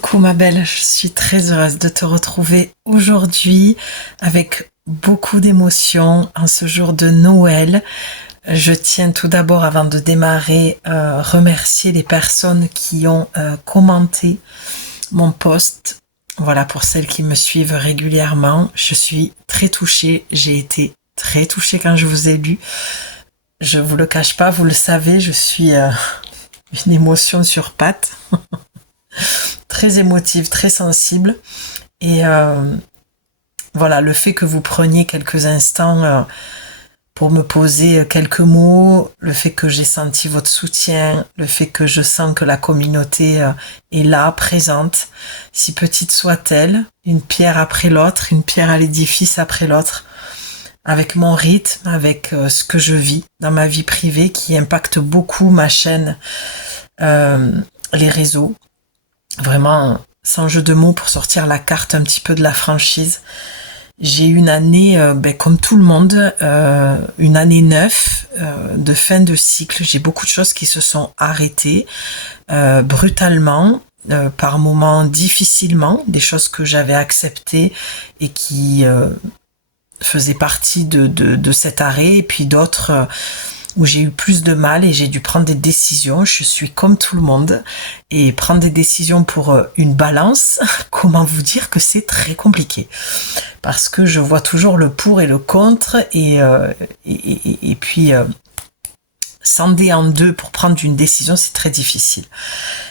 Coucou ma belle, je suis très heureuse de te retrouver aujourd'hui avec beaucoup d'émotions en ce jour de Noël. Je tiens tout d'abord, avant de démarrer, remercier les personnes qui ont commenté mon post. Voilà, pour celles qui me suivent régulièrement, je suis très touchée. J'ai été très touchée quand je vous ai lu. Je vous le cache pas, vous le savez, je suis une émotion sur pattes. Très émotive, très sensible. Et voilà, le fait que vous preniez quelques instants pour me poser quelques mots, le fait que j'ai senti votre soutien, le fait que je sens que la communauté est là, présente, si petite soit-elle, une pierre après l'autre, une pierre à l'édifice après l'autre, avec mon rythme, avec ce que je vis dans ma vie privée qui impacte beaucoup ma chaîne, les réseaux. Vraiment, sans jeu de mots, pour sortir la carte un petit peu de la franchise. J'ai eu une année, comme tout le monde, une année 9 de fin de cycle. J'ai beaucoup de choses qui se sont arrêtées brutalement, par moments difficilement, des choses que j'avais acceptées et qui faisaient partie de cet arrêt, et puis d'autres où j'ai eu plus de mal et j'ai dû prendre des décisions. Je suis comme tout le monde et prendre des décisions pour une balance, comment vous dire que c'est très compliqué parce que je vois toujours le pour et le contre et puis scinder en deux pour prendre une décision, c'est très difficile.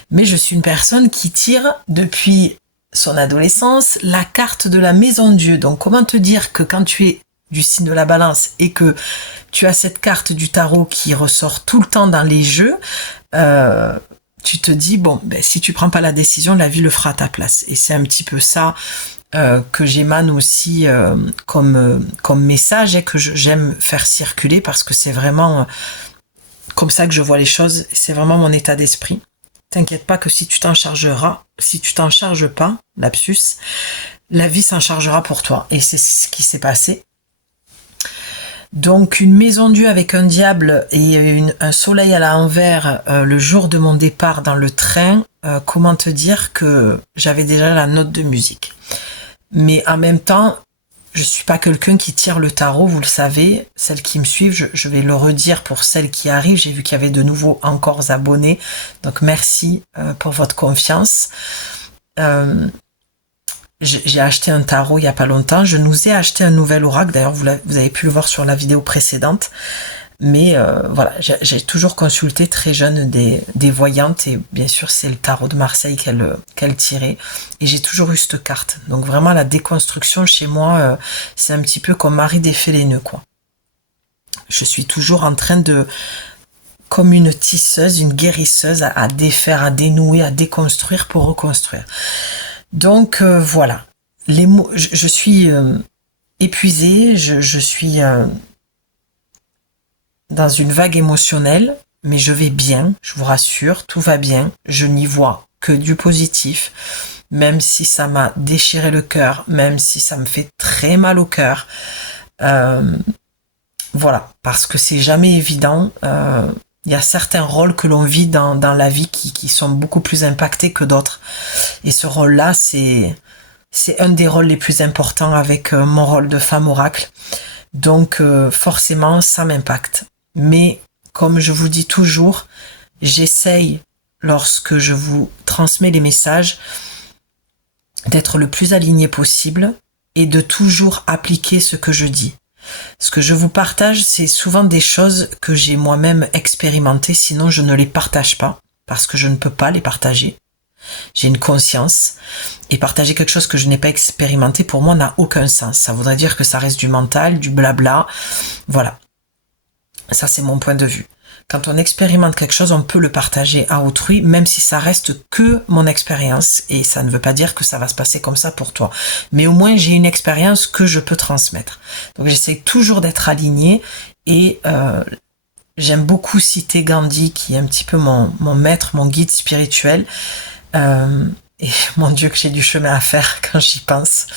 Mais je suis une personne qui tire depuis son adolescence la carte de la maison Dieu. Donc comment te dire que quand tu es du signe de la balance et que tu as cette carte du tarot qui ressort tout le temps dans les jeux, tu te dis, si tu prends pas la décision, la vie le fera à ta place. Et c'est un petit peu ça que j'émane aussi comme message et que j'aime faire circuler parce que c'est vraiment comme ça que je vois les choses. C'est vraiment mon état d'esprit. T'inquiète pas que si tu t'en charges pas, lapsus, la vie s'en chargera pour toi. Et c'est ce qui s'est passé. Donc une maison Dieu avec un diable et un soleil à l'envers le jour de mon départ dans le train, comment te dire que j'avais déjà la note de musique. Mais en même temps, je suis pas quelqu'un qui tire le tarot, vous le savez, celles qui me suivent, je vais le redire pour celles qui arrivent, j'ai vu qu'il y avait de nouveaux encore abonnés, donc merci pour votre confiance. J'ai acheté un tarot il y a pas longtemps. Je nous ai acheté un nouvel oracle. D'ailleurs, vous avez pu le voir sur la vidéo précédente. Mais voilà, j'ai toujours consulté très jeune des voyantes et bien sûr c'est le tarot de Marseille qu'elle tirait. Et j'ai toujours eu cette carte. Donc vraiment la déconstruction chez moi, c'est un petit peu comme Marie défait les nœuds, quoi. Je suis toujours en train comme une tisseuse, une guérisseuse à défaire, à dénouer, à déconstruire pour reconstruire. Donc voilà, les mots, je suis épuisée, je suis dans une vague émotionnelle, mais je vais bien, je vous rassure, tout va bien, je n'y vois que du positif, même si ça m'a déchiré le cœur, même si ça me fait très mal au cœur, voilà, parce que c'est jamais évident. Il y a certains rôles que l'on vit dans la vie qui sont beaucoup plus impactés que d'autres. Et ce rôle-là, c'est un des rôles les plus importants avec mon rôle de femme oracle. Donc forcément, ça m'impacte. Mais comme je vous dis toujours, j'essaye, lorsque je vous transmets les messages, d'être le plus aligné possible et de toujours appliquer ce que je dis. Ce que je vous partage, c'est souvent des choses que j'ai moi-même expérimentées, sinon je ne les partage pas, parce que je ne peux pas les partager. J'ai une conscience, et partager quelque chose que je n'ai pas expérimenté, pour moi, n'a aucun sens. Ça voudrait dire que ça reste du mental, du blabla, voilà. Ça, c'est mon point de vue. Quand on expérimente quelque chose, on peut le partager à autrui, même si ça reste que mon expérience. Et ça ne veut pas dire que ça va se passer comme ça pour toi. Mais au moins, j'ai une expérience que je peux transmettre. Donc, j'essaie toujours d'être alignée. Et j'aime beaucoup citer Gandhi, qui est un petit peu mon maître, mon guide spirituel. Et mon Dieu, que j'ai du chemin à faire quand j'y pense.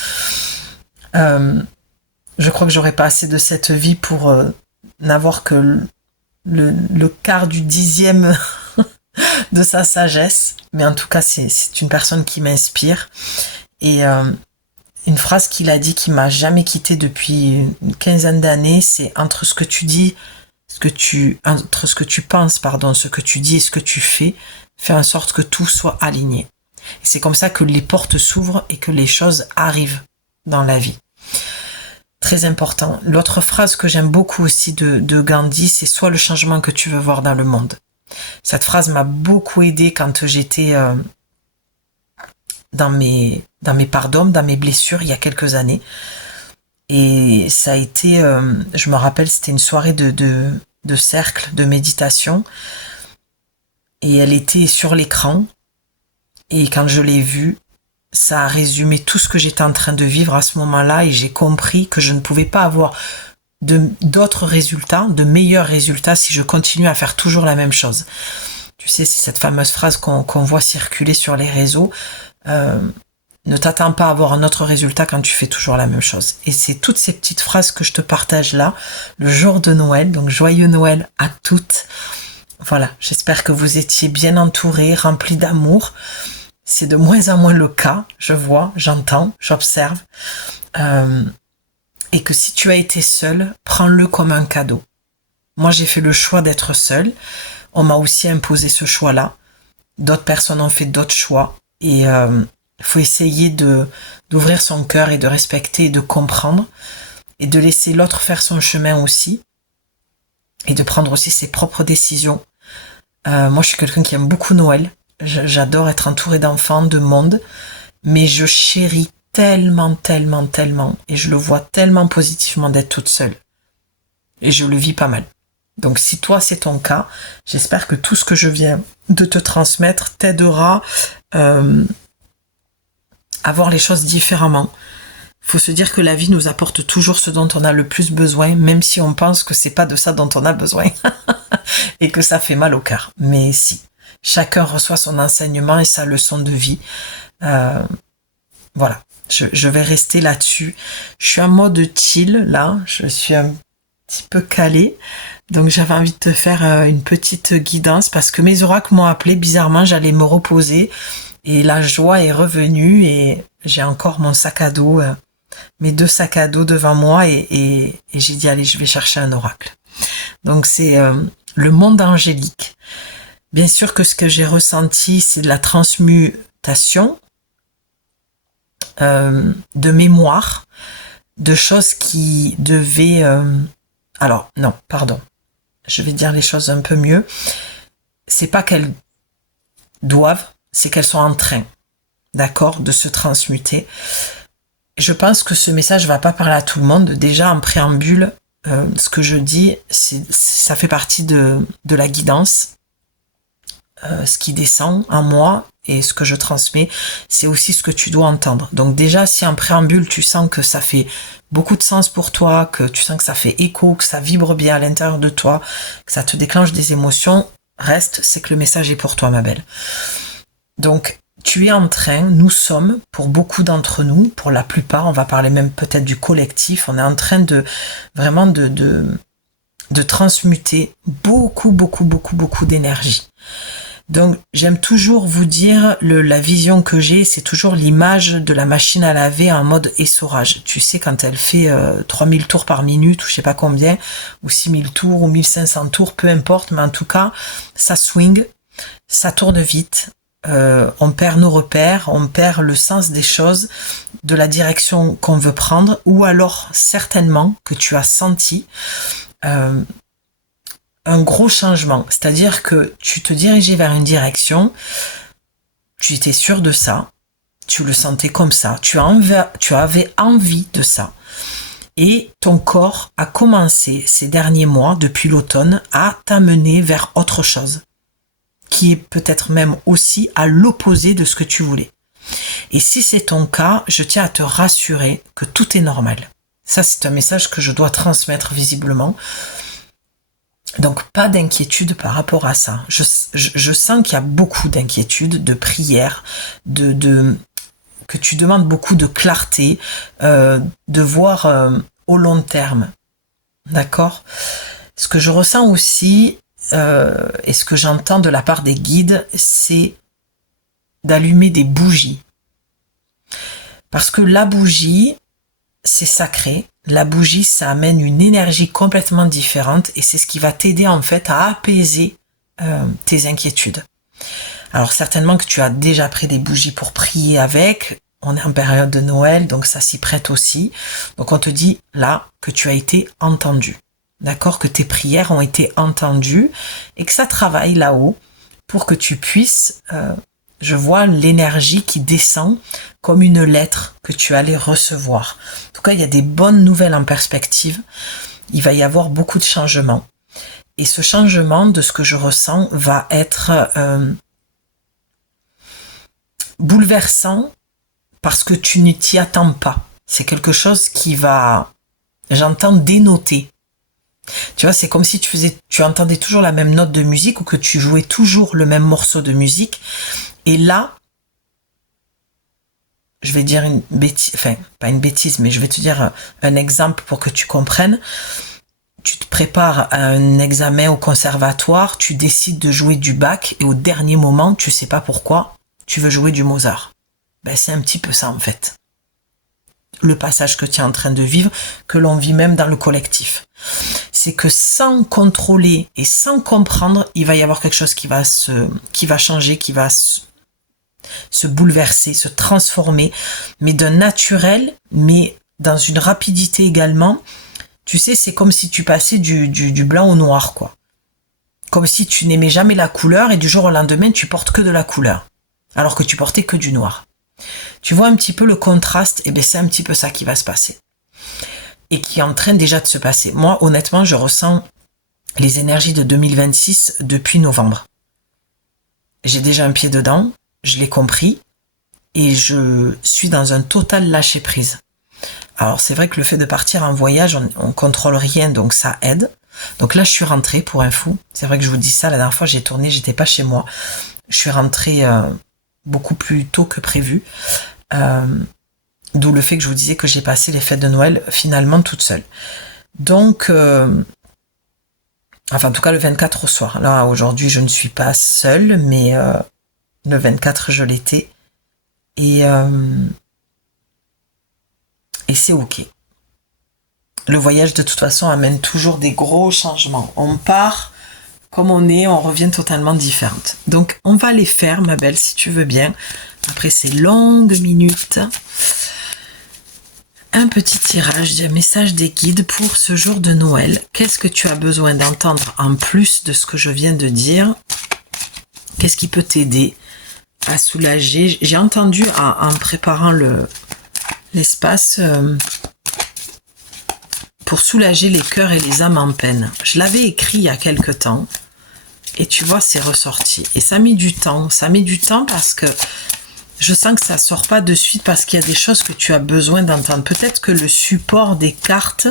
Je crois que j'aurais pas assez de cette vie pour n'avoir que le quart du dixième de sa sagesse. Mais en tout cas, c'est une personne qui m'inspire. Et une phrase qu'il a dit qui m'a jamais quitté depuis une quinzaine d'années, c'est entre ce que tu dis, entre ce que tu penses, pardon, ce que tu dis et ce que tu fais en sorte que tout soit aligné. Et c'est comme ça que les portes s'ouvrent et que les choses arrivent dans la vie. Très important. L'autre phrase que j'aime beaucoup aussi de Gandhi, c'est sois le changement que tu veux voir dans le monde. Cette phrase m'a beaucoup aidée quand j'étais dans mes parts d'hommes, dans mes blessures il y a quelques années. Et ça a été, je me rappelle, c'était une soirée de cercle, de méditation. Et elle était sur l'écran. Et quand je l'ai vue, ça a résumé tout ce que j'étais en train de vivre à ce moment-là. Et j'ai compris que je ne pouvais pas avoir d'autres résultats, de meilleurs résultats si je continue à faire toujours la même chose. Tu sais, c'est cette fameuse phrase qu'on voit circuler sur les réseaux. Ne t'attends pas à avoir un autre résultat quand tu fais toujours la même chose. Et c'est toutes ces petites phrases que je te partage là, le jour de Noël. Donc joyeux Noël à toutes. Voilà, j'espère que vous étiez bien entourés, remplis d'amour. C'est de moins en moins le cas, je vois, j'entends, j'observe. Et que si tu as été seul, prends-le comme un cadeau. Moi, j'ai fait le choix d'être seule. On m'a aussi imposé ce choix-là. D'autres personnes ont fait d'autres choix. Et faut essayer d'ouvrir son cœur et de respecter et de comprendre. Et de laisser l'autre faire son chemin aussi. Et de prendre aussi ses propres décisions. Moi, je suis quelqu'un qui aime beaucoup Noël. J'adore être entourée d'enfants, de monde. Mais je chéris tellement, tellement, tellement. Et je le vois tellement positivement d'être toute seule. Et je le vis pas mal. Donc si toi c'est ton cas, j'espère que tout ce que je viens de te transmettre t'aidera à voir les choses différemment. Il faut se dire que la vie nous apporte toujours ce dont on a le plus besoin, même si on pense que c'est pas de ça dont on a besoin et que ça fait mal au cœur. Mais si, chacun reçoit son enseignement et sa leçon de vie. Voilà, je vais rester là-dessus. Je suis en mode chill là, je suis un petit peu calée. Donc j'avais envie de te faire une petite guidance parce que mes oracles m'ont appelé bizarrement, j'allais me reposer et la joie est revenue et j'ai encore mon sac à dos, mes 2 sacs à dos devant moi et j'ai dit allez je vais chercher un oracle. Donc c'est le monde angélique. Bien sûr que ce que j'ai ressenti c'est de la transmutation de mémoire, de choses qui devaient... alors non, pardon. Je vais dire les choses un peu mieux. C'est pas qu'elles doivent, c'est qu'elles sont en train, d'accord, de se transmuter. Je pense que ce message va pas parler à tout le monde. Déjà, en préambule, ce que je dis, ça fait partie de la guidance. Ce qui descend en moi et ce que je transmets, c'est aussi ce que tu dois entendre. Donc déjà, si en préambule, tu sens que ça fait beaucoup de sens pour toi, que tu sens que ça fait écho, que ça vibre bien à l'intérieur de toi, que ça te déclenche des émotions, reste, c'est que le message est pour toi, ma belle. Donc, tu es en train, nous sommes, pour beaucoup d'entre nous, pour la plupart, on va parler même peut-être du collectif, on est en train de vraiment de transmuter beaucoup d'énergie. Donc, j'aime toujours vous dire, la vision que j'ai, c'est toujours l'image de la machine à laver en mode essorage. Tu sais, quand elle fait 3000 tours par minute, ou je sais pas combien, ou 6000 tours, ou 1500 tours, peu importe, mais en tout cas, ça swing, ça tourne vite, on perd nos repères, on perd le sens des choses, de la direction qu'on veut prendre, ou alors, certainement, que tu as senti... un gros changement, c'est-à-dire que tu te dirigeais vers une direction, tu étais sûr de ça, tu le sentais comme ça, tu avais envie de ça, et ton corps a commencé ces derniers mois, depuis l'automne, à t'amener vers autre chose, qui est peut-être même aussi à l'opposé de ce que tu voulais. Et si c'est ton cas, je tiens à te rassurer que tout est normal. Ça, c'est un message que je dois transmettre visiblement. Donc, pas d'inquiétude par rapport à ça. Je sens qu'il y a beaucoup d'inquiétude, de prières, que tu demandes beaucoup de clarté, de voir au long terme. D'accord ? Ce que je ressens aussi, et ce que j'entends de la part des guides, c'est d'allumer des bougies. Parce que la bougie, c'est sacré. La bougie, ça amène une énergie complètement différente et c'est ce qui va t'aider en fait à apaiser tes inquiétudes. Alors certainement que tu as déjà pris des bougies pour prier avec. On est en période de Noël, donc ça s'y prête aussi. Donc on te dit là que tu as été entendu. D'accord, que tes prières ont été entendues et que ça travaille là-haut pour que tu puisses, je vois l'énergie qui descend comme une lettre que tu allais recevoir. En tout cas, il y a des bonnes nouvelles en perspective. Il va y avoir beaucoup de changements. Et ce changement, de ce que je ressens, va être bouleversant parce que tu ne t'y attends pas. C'est quelque chose qui va, j'entends, dénoter. Tu vois, c'est comme si tu entendais toujours la même note de musique ou que tu jouais toujours le même morceau de musique. Et là, je vais dire une bêtise, enfin, pas une bêtise, mais je vais te dire un exemple pour que tu comprennes. Tu te prépares à un examen au conservatoire, tu décides de jouer du Bach et au dernier moment, tu sais pas pourquoi, tu veux jouer du Mozart. Ben, c'est un petit peu ça en fait. Le passage que tu es en train de vivre, que l'on vit même dans le collectif. C'est que sans contrôler et sans comprendre, il va y avoir quelque chose qui va changer, qui va se bouleverser, se transformer, mais d'un naturel, mais dans une rapidité également. Tu sais, c'est comme si tu passais du blanc au noir, quoi. Comme si tu n'aimais jamais la couleur et du jour au lendemain, tu portes que de la couleur, alors que tu portais que du noir. Tu vois un petit peu le contraste, et bien c'est un petit peu ça qui va se passer. Et qui est en train déjà de se passer. Moi, honnêtement, je ressens les énergies de 2026 depuis novembre. J'ai déjà un pied dedans, je l'ai compris, et je suis dans un total lâcher-prise. Alors c'est vrai que le fait de partir en voyage, on contrôle rien, donc ça aide. Donc là, je suis rentrée pour info. C'est vrai que je vous dis ça, la dernière fois j'ai tourné, j'étais pas chez moi. Je suis rentrée beaucoup plus tôt que prévu. D'où le fait que je vous disais que j'ai passé les fêtes de Noël finalement toute seule. Donc, enfin en tout cas le 24 au soir. Là aujourd'hui je ne suis pas seule, mais le 24 je l'étais. Et c'est ok. Le voyage de toute façon amène toujours des gros changements. On part comme on est, on revient totalement différente. Donc on va les faire, ma belle, si tu veux bien. Après ces longues minutes, un petit tirage d'un message des guides pour ce jour de Noël. Qu'est-ce que tu as besoin d'entendre en plus de ce que je viens de dire? Qu'est-ce qui peut t'aider à soulager? J'ai entendu en préparant l'espace pour soulager les cœurs et les âmes en peine. Je l'avais écrit il y a quelque temps et tu vois, c'est ressorti. Et ça met du temps. Ça met du temps parce que je sens que ça sort pas de suite parce qu'il y a des choses que tu as besoin d'entendre. Peut-être que le support des cartes,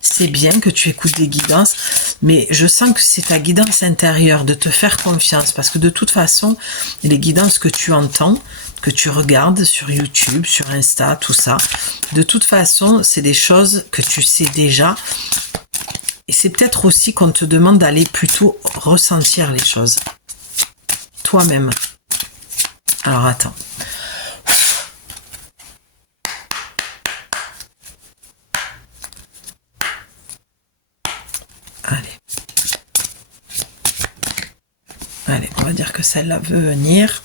c'est bien que tu écoutes des guidances, mais je sens que c'est ta guidance intérieure de te faire confiance parce que de toute façon, les guidances que tu entends, que tu regardes sur YouTube, sur Insta, tout ça, de toute façon, c'est des choses que tu sais déjà. Et c'est peut-être aussi qu'on te demande d'aller plutôt ressentir les choses toi-même. Alors attends. Allez, on va dire que celle-là veut venir.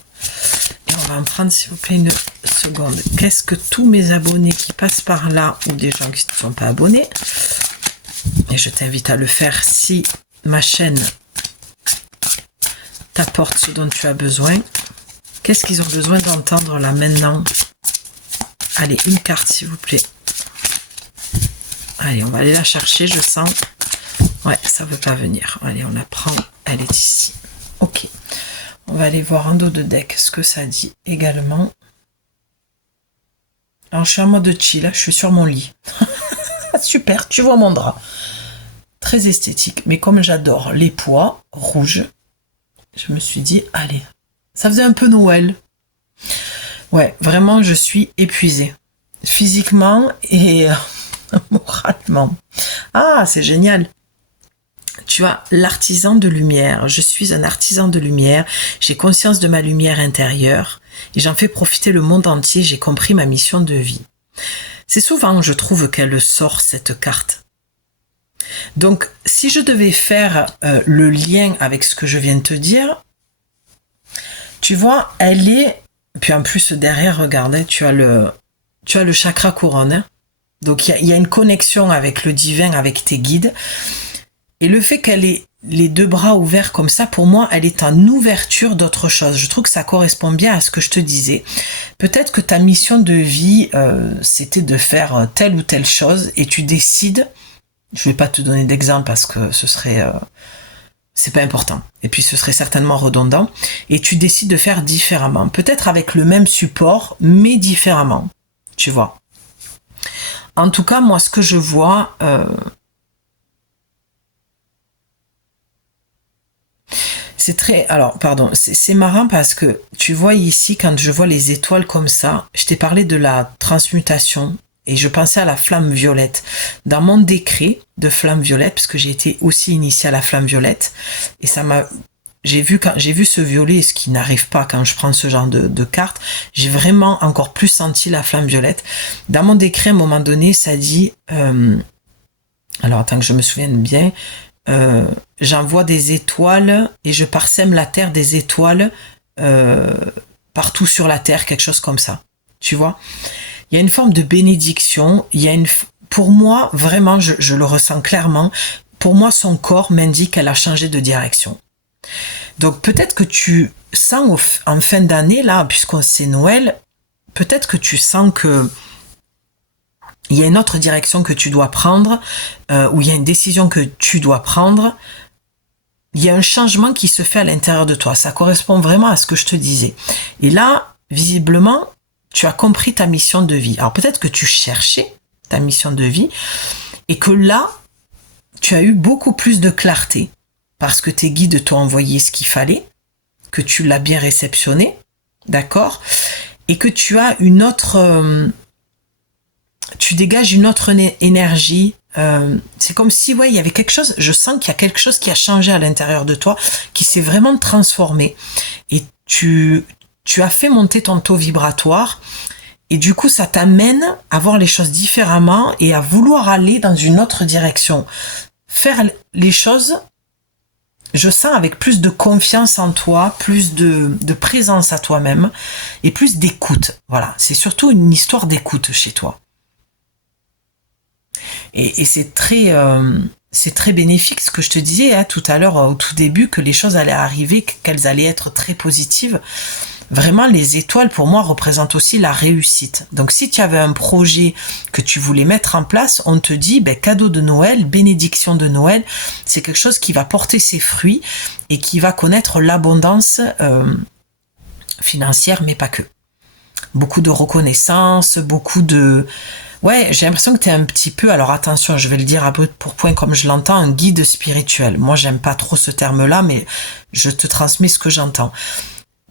Et on va en prendre, s'il vous plaît, une seconde. Qu'est-ce que tous mes abonnés qui passent par là, ou des gens qui ne sont pas abonnés, et je t'invite à le faire si ma chaîne t'apporte ce dont tu as besoin. Qu'est-ce qu'ils ont besoin d'entendre là maintenant? Allez, une carte s'il vous plaît. Allez, on va aller la chercher, je sens. Ouais, ça veut pas venir. Allez, on la prend, elle est ici. Ok. On va aller voir en dos de deck ce que ça dit également. Alors, je suis en mode chill, je suis sur mon lit. Super, tu vois mon drap. Très esthétique, mais comme j'adore les pois rouges, je me suis dit, allez, ça faisait un peu Noël. Ouais, vraiment, je suis épuisée. Physiquement et moralement. Ah, c'est génial. Tu as l'artisan de lumière. Je suis un artisan de lumière. J'ai conscience de ma lumière intérieure et j'en fais profiter le monde entier. J'ai compris ma mission de vie. C'est souvent, je trouve, qu'elle sort cette carte. Donc, si je devais faire le lien avec ce que je viens de te dire, tu vois, elle est... Puis en plus, derrière, regardez, tu as le chakra couronne. Hein. Donc, il y a une connexion avec le divin, avec tes guides. Et le fait qu'elle ait les deux bras ouverts comme ça, pour moi, elle est en ouverture d'autre chose. Je trouve que ça correspond bien à ce que je te disais. Peut-être que ta mission de vie, c'était de faire telle ou telle chose et tu décides, je vais pas te donner d'exemple parce que ce serait... c'est pas important. Et puis ce serait certainement redondant. Et tu décides de faire différemment. Peut-être avec le même support, mais différemment. Tu vois. En tout cas, moi, ce que je vois... c'est très... Alors, pardon, c'est marrant parce que tu vois ici, quand je vois les étoiles comme ça, je t'ai parlé de la transmutation et je pensais à la flamme violette. Dans mon décret de flamme violette, parce que j'ai été aussi initiée à la flamme violette, et ça m'a... J'ai vu ce violet, ce qui n'arrive pas quand je prends ce genre de carte, j'ai vraiment encore plus senti la flamme violette. Dans mon décret, à un moment donné, ça dit... alors, attends que je me souvienne bien... j'envoie des étoiles et je parsème la terre des étoiles partout sur la terre, quelque chose comme ça. Tu vois, il y a une forme de bénédiction. Il y a pour moi, vraiment, je le ressens clairement. Pour moi, son corps m'indique qu'elle a changé de direction. Donc peut-être que tu sens en fin d'année là, puisqu'on c'est Noël, peut-être que tu sens que il y a une autre direction que tu dois prendre, ou il y a une décision que tu dois prendre. Il y a un changement qui se fait à l'intérieur de toi. Ça correspond vraiment à ce que je te disais. Et là, visiblement, tu as compris ta mission de vie. Alors peut-être que tu cherchais ta mission de vie et que là, tu as eu beaucoup plus de clarté parce que tes guides t'ont envoyé ce qu'il fallait, que tu l'as bien réceptionné, d'accord ? Et que tu as une autre... tu dégages une autre énergie. C'est comme si, ouais, il y avait quelque chose, je sens qu'il y a quelque chose qui a changé à l'intérieur de toi, qui s'est vraiment transformé. Et tu as fait monter ton taux vibratoire. Et du coup, ça t'amène à voir les choses différemment et à vouloir aller dans une autre direction. Faire les choses, je sens, avec plus de confiance en toi, plus de présence à toi-même et plus d'écoute. Voilà, c'est surtout une histoire d'écoute chez toi. Et c'est très bénéfique ce que je te disais hein, tout à l'heure au tout début, que les choses allaient arriver, qu'elles allaient être très positives. Vraiment, les étoiles pour moi représentent aussi la réussite. Donc si tu avais un projet que tu voulais mettre en place, on te dit cadeau de Noël, bénédiction de Noël, c'est quelque chose qui va porter ses fruits et qui va connaître l'abondance financière, mais pas que. Beaucoup de reconnaissance, beaucoup de... Ouais, j'ai l'impression que tu es un petit peu, alors attention, je vais le dire à brut pour point comme je l'entends, un guide spirituel. Moi, j'aime pas trop ce terme-là, mais je te transmets ce que j'entends.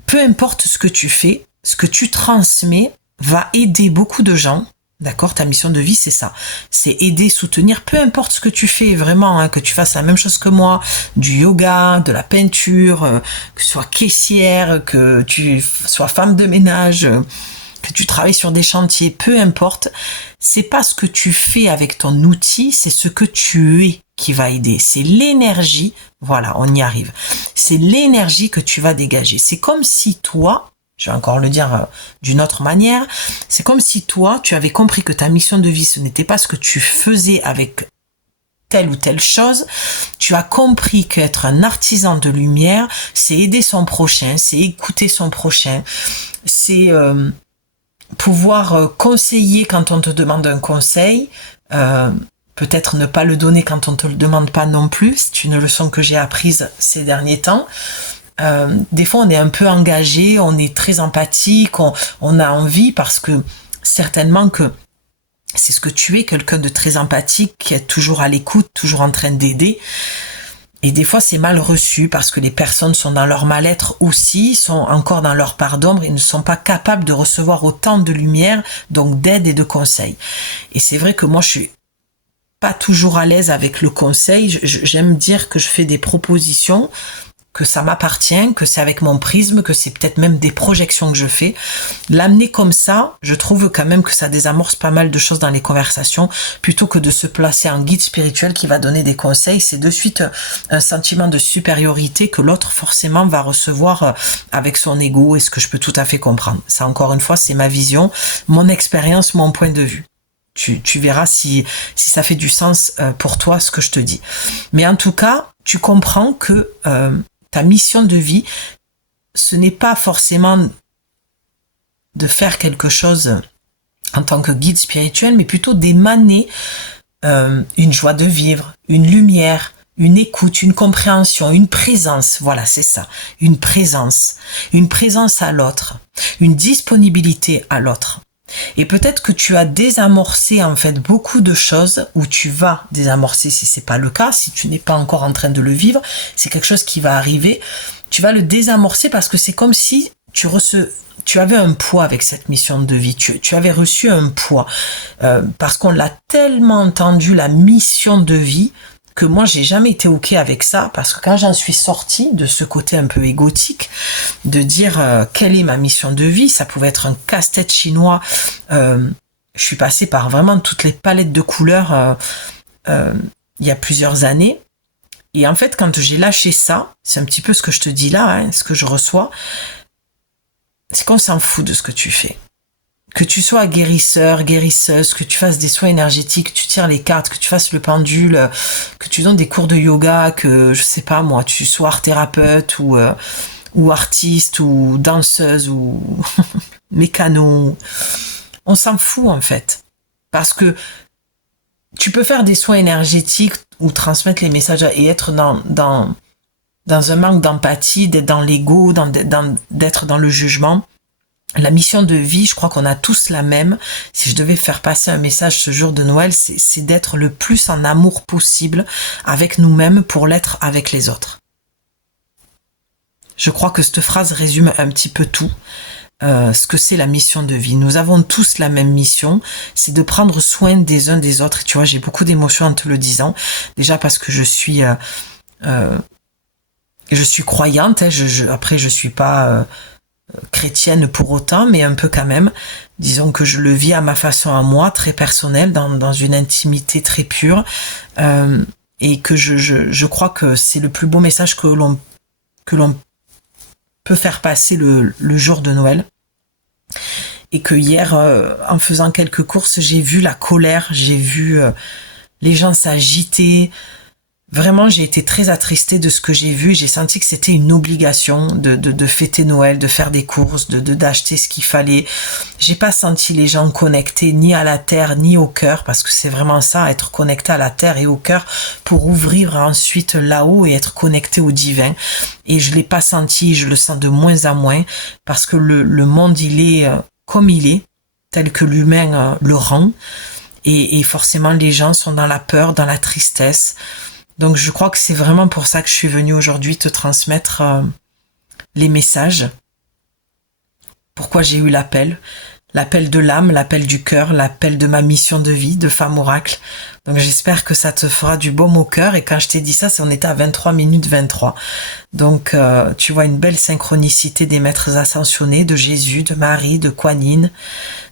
Peu importe ce que tu fais, ce que tu transmets va aider beaucoup de gens. D'accord, ta mission de vie, c'est ça. C'est aider, soutenir, peu importe ce que tu fais, vraiment, hein, que tu fasses la même chose que moi, du yoga, de la peinture, que tu sois caissière, que tu sois femme de ménage, que tu travailles sur des chantiers, peu importe. C'est pas ce que tu fais avec ton outil, c'est ce que tu es qui va aider. C'est l'énergie, voilà, on y arrive. C'est l'énergie que tu vas dégager. C'est comme si toi, je vais encore le dire d'une autre manière, c'est comme si toi, tu avais compris que ta mission de vie, ce n'était pas ce que tu faisais avec telle ou telle chose. Tu as compris qu'être un artisan de lumière, c'est aider son prochain, c'est écouter son prochain, c'est pouvoir conseiller quand on te demande un conseil, peut-être ne pas le donner quand on te le demande pas non plus. C'est une leçon que j'ai apprise ces derniers temps. Des fois on est un peu engagé, on est très empathique, on a envie parce que certainement que c'est ce que tu es, quelqu'un de très empathique, qui est toujours à l'écoute, toujours en train d'aider. Et des fois c'est mal reçu parce que les personnes sont dans leur mal-être aussi, sont encore dans leur part d'ombre et ne sont pas capables de recevoir autant de lumière, donc d'aide et de conseils. Et c'est vrai que moi je suis pas toujours à l'aise avec le conseil. J'aime dire que je fais des propositions, que ça m'appartient, que c'est avec mon prisme, que c'est peut-être même des projections que je fais. L'amener comme ça, je trouve quand même que ça désamorce pas mal de choses dans les conversations, plutôt que de se placer en guide spirituel qui va donner des conseils. C'est de suite un sentiment de supériorité que l'autre forcément va recevoir avec son ego, et ce que je peux tout à fait comprendre. Ça, encore une fois, c'est ma vision, mon expérience, mon point de vue. Tu verras si ça fait du sens pour toi ce que je te dis. Mais en tout cas, tu comprends que ta mission de vie, ce n'est pas forcément de faire quelque chose en tant que guide spirituel, mais plutôt d'émaner une joie de vivre, une lumière, une écoute, une compréhension, une présence. Voilà, c'est ça, une présence à l'autre, une disponibilité à l'autre. Et peut-être que tu as désamorcé en fait beaucoup de choses, ou tu vas désamorcer si c'est pas le cas, si tu n'es pas encore en train de le vivre, c'est quelque chose qui va arriver. Tu vas le désamorcer parce que c'est comme si tu avais un poids avec cette mission de vie, tu avais reçu un poids, parce qu'on l'a tellement entendu, la mission de vie, que moi j'ai jamais été ok avec ça, parce que quand j'en suis sortie de ce côté un peu égotique, de dire quelle est ma mission de vie, ça pouvait être un casse-tête chinois, je suis passée par vraiment toutes les palettes de couleurs il y a plusieurs années, et en fait quand j'ai lâché ça, c'est un petit peu ce que je te dis là, ce que je reçois, c'est qu'on s'en fout de ce que tu fais. Que tu sois guérisseur, guérisseuse, que tu fasses des soins énergétiques, que tu tires les cartes, que tu fasses le pendule, que tu donnes des cours de yoga, que, je sais pas moi, tu sois art thérapeute ou artiste ou danseuse ou mécano. On s'en fout en fait. Parce que tu peux faire des soins énergétiques ou transmettre les messages et être dans un manque d'empathie, d'être dans l'ego, d'être dans le jugement. La mission de vie, je crois qu'on a tous la même. Si je devais faire passer un message ce jour de Noël, c'est d'être le plus en amour possible avec nous-mêmes pour l'être avec les autres. Je crois que cette phrase résume un petit peu tout, ce que c'est la mission de vie. Nous avons tous la même mission, c'est de prendre soin des uns des autres. Et tu vois, j'ai beaucoup d'émotions en te le disant. Déjà parce que je suis croyante. Après, je suis pas chrétienne pour autant, mais un peu quand même. Disons que je le vis à ma façon à moi, très personnelle, dans une intimité très pure, et que je crois que c'est le plus beau message que l'on peut faire passer le jour de Noël. Et que hier, en faisant quelques courses, j'ai vu la colère, j'ai vu les gens s'agiter. Vraiment, j'ai été très attristée de ce que j'ai vu. J'ai senti que c'était une obligation de fêter Noël, de faire des courses, d'acheter ce qu'il fallait. J'ai pas senti les gens connectés ni à la terre ni au cœur, parce que c'est vraiment ça, être connecté à la terre et au cœur pour ouvrir ensuite là-haut et être connecté au divin. Et je l'ai pas senti, je le sens de moins en moins, parce que le monde, il est comme il est, tel que l'humain le rend. Et forcément, les gens sont dans la peur, dans la tristesse. Donc je crois que c'est vraiment pour ça que je suis venue aujourd'hui te transmettre les messages. Pourquoi j'ai eu l'appel de l'âme, l'appel du cœur, l'appel de ma mission de vie, de femme oracle. Donc j'espère que ça te fera du baume au cœur. Et quand je t'ai dit ça, on était à 23 minutes 23. Donc tu vois une belle synchronicité des maîtres ascensionnés, de Jésus, de Marie, de Kuan Yin,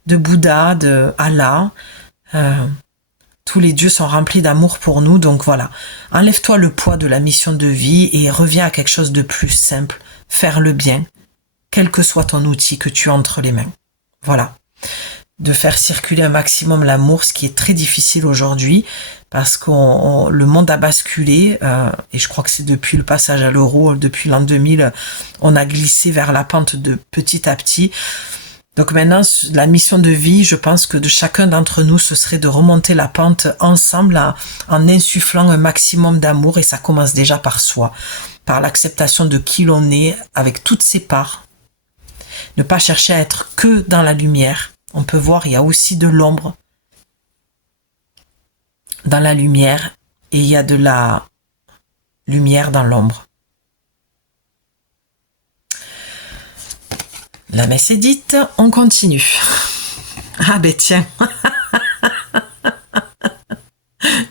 de Bouddha, de Allah. Tous les dieux sont remplis d'amour pour nous, donc voilà. Enlève-toi le poids de la mission de vie et reviens à quelque chose de plus simple. Faire le bien, quel que soit ton outil que tu as entre les mains. Voilà. De faire circuler un maximum l'amour, ce qui est très difficile aujourd'hui, parce que le monde a basculé, et je crois que c'est depuis le passage à l'euro, depuis l'an 2000, on a glissé vers la pente de petit à petit. Donc maintenant, la mission de vie, je pense que de chacun d'entre nous, ce serait de remonter la pente ensemble en insufflant un maximum d'amour, et ça commence déjà par soi, par l'acceptation de qui l'on est avec toutes ses parts. Ne pas chercher à être que dans la lumière. On peut voir, il y a aussi de l'ombre dans la lumière, et il y a de la lumière dans l'ombre. La messe est dite, on continue. Ah ben tiens,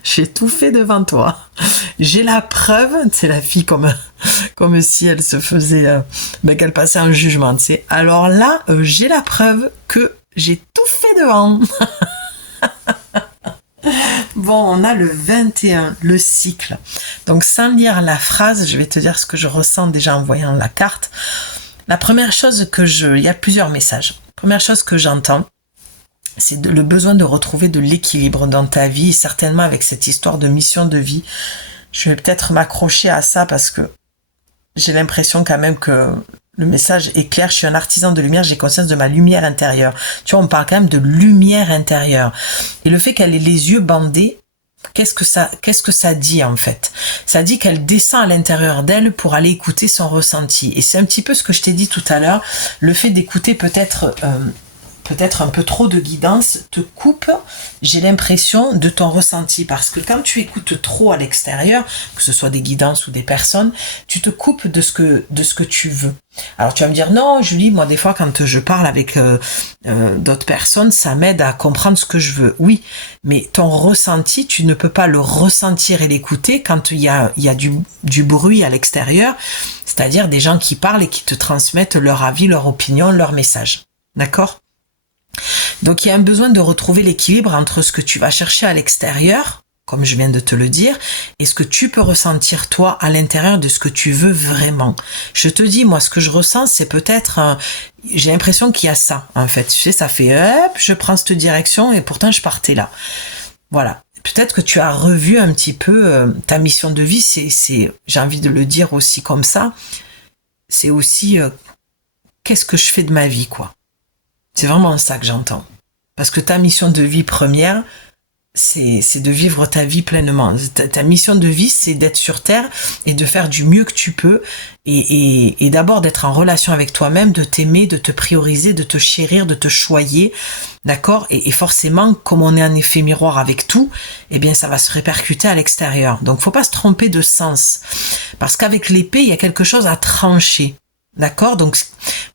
je j'ai tout fait devant toi. J'ai la preuve, c'est la fille comme si elle se faisait, qu'elle passait un jugement, tu sais. Alors là, j'ai la preuve que j'ai tout fait devant. Bon, on a le 21, le cycle. Donc, sans lire la phrase, je vais te dire ce que je ressens déjà en voyant la carte. La première chose il y a plusieurs messages. Première chose que j'entends, c'est le besoin de retrouver de l'équilibre dans ta vie, certainement avec cette histoire de mission de vie. Je vais peut-être m'accrocher à ça parce que j'ai l'impression quand même que le message est clair. Je suis un artisan de lumière, j'ai conscience de ma lumière intérieure. Tu vois, on parle quand même de lumière intérieure. Et le fait qu'elle ait les yeux bandés, qu'est-ce que ça dit en fait? Ça dit qu'elle descend à l'intérieur d'elle pour aller écouter son ressenti. Et c'est un petit peu ce que je t'ai dit tout à l'heure. Le fait d'écouter peut-être un peu trop de guidance te coupe, j'ai l'impression, de ton ressenti. Parce que quand tu écoutes trop à l'extérieur, que ce soit des guidances ou des personnes, tu te coupes de ce que tu veux. Alors tu vas me dire, non Julie, moi des fois quand je parle avec d'autres personnes, ça m'aide à comprendre ce que je veux. Oui, mais ton ressenti, tu ne peux pas le ressentir et l'écouter quand il y a du bruit à l'extérieur, c'est-à-dire des gens qui parlent et qui te transmettent leur avis, leur opinion, leur message. D'accord ? Donc il y a un besoin de retrouver l'équilibre entre ce que tu vas chercher à l'extérieur, comme je viens de te le dire, et ce que tu peux ressentir toi à l'intérieur de ce que tu veux vraiment. Je te dis, moi ce que je ressens, c'est peut-être, j'ai l'impression qu'il y a ça en fait. Tu sais, ça fait hop, je prends cette direction et pourtant je partais là. Voilà. Peut-être que tu as revu un petit peu ta mission de vie, c'est, j'ai envie de le dire aussi comme ça, c'est aussi qu'est-ce que je fais de ma vie, quoi. C'est vraiment ça que j'entends. Parce que ta mission de vie première, c'est de vivre ta vie pleinement. Ta mission de vie, c'est d'être sur Terre et de faire du mieux que tu peux. Et d'abord d'être en relation avec toi-même, de t'aimer, de te prioriser, de te chérir, de te choyer. D'accord ? Et forcément, comme on est un effet miroir avec tout, eh bien, ça va se répercuter à l'extérieur. Donc, faut pas se tromper de sens. Parce qu'avec l'épée, il y a quelque chose à trancher. D'accord? Donc,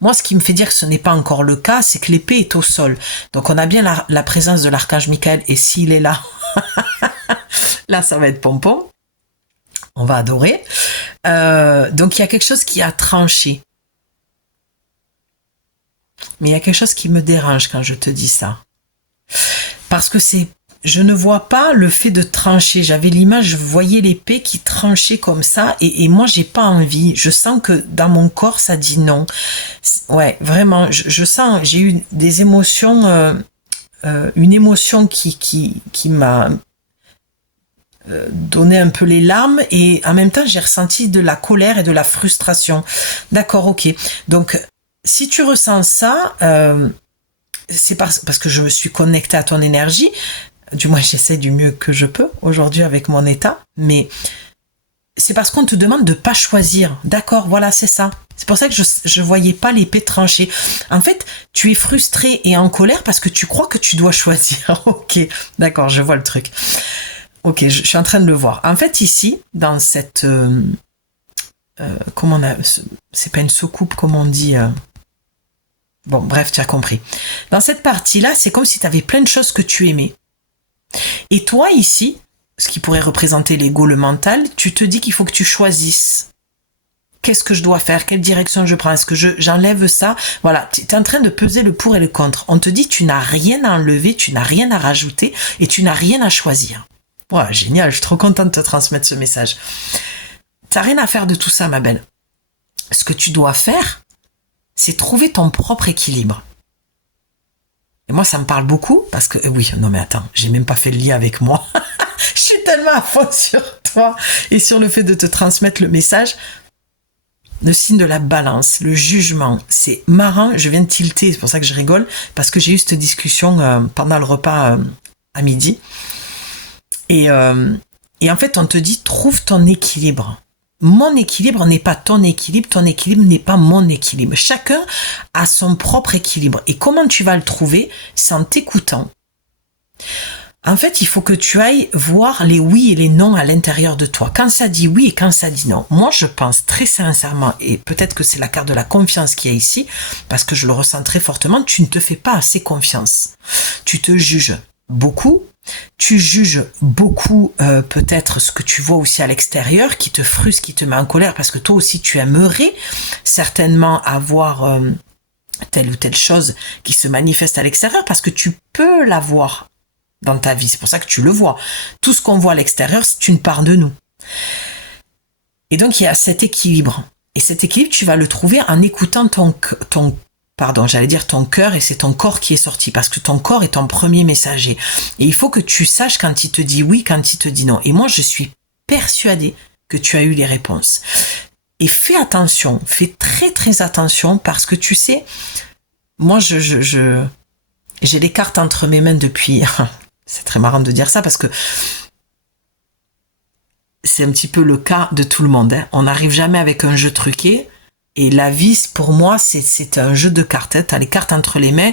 moi, ce qui me fait dire que ce n'est pas encore le cas, c'est que l'épée est au sol. Donc, on a bien la présence de l'archange Michael, et s'il est là, là, ça va être pompon. On va adorer. Donc, il y a quelque chose qui a tranché. Mais il y a quelque chose qui me dérange quand je te dis ça. Parce que je ne vois pas le fait de trancher. J'avais l'image, je voyais l'épée qui tranchait comme ça, et moi j'ai pas envie. Je sens que dans mon corps ça dit non. Ouais, vraiment, je sens, j'ai eu des émotions, une émotion qui m'a donné un peu les larmes, et en même temps j'ai ressenti de la colère et de la frustration. D'accord, ok. Donc si tu ressens ça, c'est parce que je me suis connectée à ton énergie. Du moins, j'essaie du mieux que je peux aujourd'hui avec mon état, mais c'est parce qu'on te demande de pas choisir. D'accord, voilà, c'est ça. C'est pour ça que je voyais pas l'épée tranchée. En fait, tu es frustré et en colère parce que tu crois que tu dois choisir. Ok, d'accord, je vois le truc. Ok, je suis en train de le voir. En fait, ici, dans cette... c'est pas une soucoupe, comme on dit... Bon, bref, tu as compris. Dans cette partie-là, c'est comme si tu avais plein de choses que tu aimais. Et toi, ici, ce qui pourrait représenter l'ego, le mental, tu te dis qu'il faut que tu choisisses. Qu'est-ce que je dois faire? Quelle direction je prends? Est-ce que j'enlève ça? Voilà, tu es en train de peser le pour et le contre. On te dit tu n'as rien à enlever, tu n'as rien à rajouter et tu n'as rien à choisir. Wow, génial, je suis trop contente de te transmettre ce message. Tu n'as rien à faire de tout ça, ma belle. Ce que tu dois faire, c'est trouver ton propre équilibre. Et moi, ça me parle beaucoup parce que, oui, non mais attends, j'ai même pas fait le lien avec moi. Je suis tellement à fond sur toi et sur le fait de te transmettre le message. Le signe de la balance, le jugement, c'est marrant, je viens de tilter, c'est pour ça que je rigole, parce que j'ai eu cette discussion pendant le repas à midi. Et en fait, on te dit, trouve ton équilibre. Mon équilibre n'est pas ton équilibre n'est pas mon équilibre. Chacun a son propre équilibre. Et comment tu vas le trouver? C'est en t'écoutant. En fait, il faut que tu ailles voir les oui et les non à l'intérieur de toi. Quand ça dit oui et quand ça dit non. Moi, je pense très sincèrement, et peut-être que c'est la carte de la confiance qu'il y a ici, parce que je le ressens très fortement, tu ne te fais pas assez confiance. Tu te juges beaucoup. Tu juges beaucoup peut-être ce que tu vois aussi à l'extérieur, qui te frustre, qui te met en colère, parce que toi aussi tu aimerais certainement avoir telle ou telle chose qui se manifeste à l'extérieur, parce que tu peux l'avoir dans ta vie, c'est pour ça que tu le vois. Tout ce qu'on voit à l'extérieur, c'est une part de nous. Et donc il y a cet équilibre. Et cet équilibre, tu vas le trouver en écoutant ton cœur, et c'est ton corps qui est sorti, parce que ton corps est ton premier messager. Et il faut que tu saches quand il te dit oui, quand il te dit non. Et moi, je suis persuadée que tu as eu les réponses. Et fais attention, fais très très attention, parce que tu sais, moi, j'ai les cartes entre mes mains depuis... C'est très marrant de dire ça, parce que c'est un petit peu le cas de tout le monde. Hein. On n'arrive jamais avec un jeu truqué. Et la vie, pour moi, c'est un jeu de cartes. Tu as les cartes entre les mains.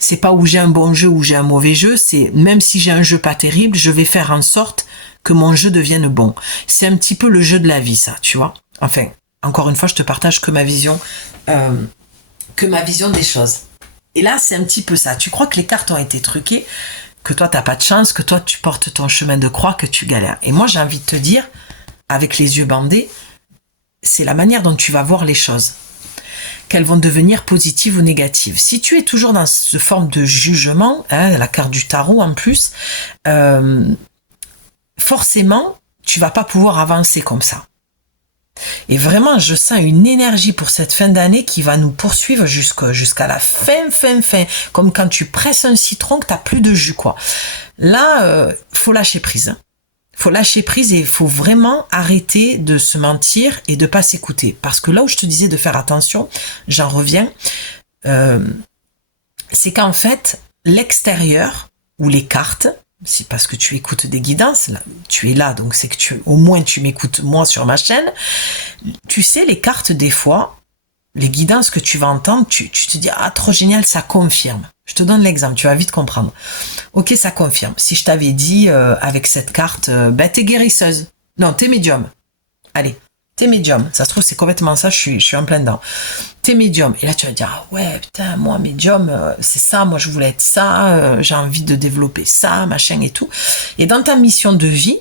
C'est pas où j'ai un bon jeu ou j'ai un mauvais jeu. C'est même si j'ai un jeu pas terrible, je vais faire en sorte que mon jeu devienne bon. C'est un petit peu le jeu de la vie, ça, tu vois. Enfin, encore une fois, je te partage que ma vision des choses. Et là, c'est un petit peu ça. Tu crois que les cartes ont été truquées, que toi, t'as pas de chance, que toi, tu portes ton chemin de croix, que tu galères. Et moi, j'ai envie de te dire, avec les yeux bandés, c'est la manière dont tu vas voir les choses, qu'elles vont devenir positives ou négatives. Si tu es toujours dans cette forme de jugement, hein, la carte du tarot en plus, forcément, tu vas pas pouvoir avancer comme ça. Et vraiment, je sens une énergie pour cette fin d'année qui va nous poursuivre jusqu'à la fin. Comme quand tu presses un citron que t'as plus de jus, quoi. Là, faut lâcher prise. Faut lâcher prise et il faut vraiment arrêter de se mentir et de pas s'écouter. Parce que là où je te disais de faire attention, j'en reviens, c'est qu'en fait, l'extérieur ou les cartes, c'est parce que tu écoutes des guidances, là, tu es là, donc c'est que au moins tu m'écoutes moi sur ma chaîne. Tu sais, les cartes des fois, les guidances que tu vas entendre, tu te dis, ah trop génial, ça confirme. Je te donne l'exemple, tu vas vite comprendre. Ok, ça confirme. Si je t'avais dit avec cette carte, t'es guérisseuse. Non, t'es médium. Allez, t'es médium. Ça se trouve, c'est complètement ça, je suis en plein dedans. T'es médium. Et là, tu vas dire, ah ouais, putain, moi, médium, c'est ça, moi, je voulais être ça, j'ai envie de développer ça, machin et tout. Et dans ta mission de vie,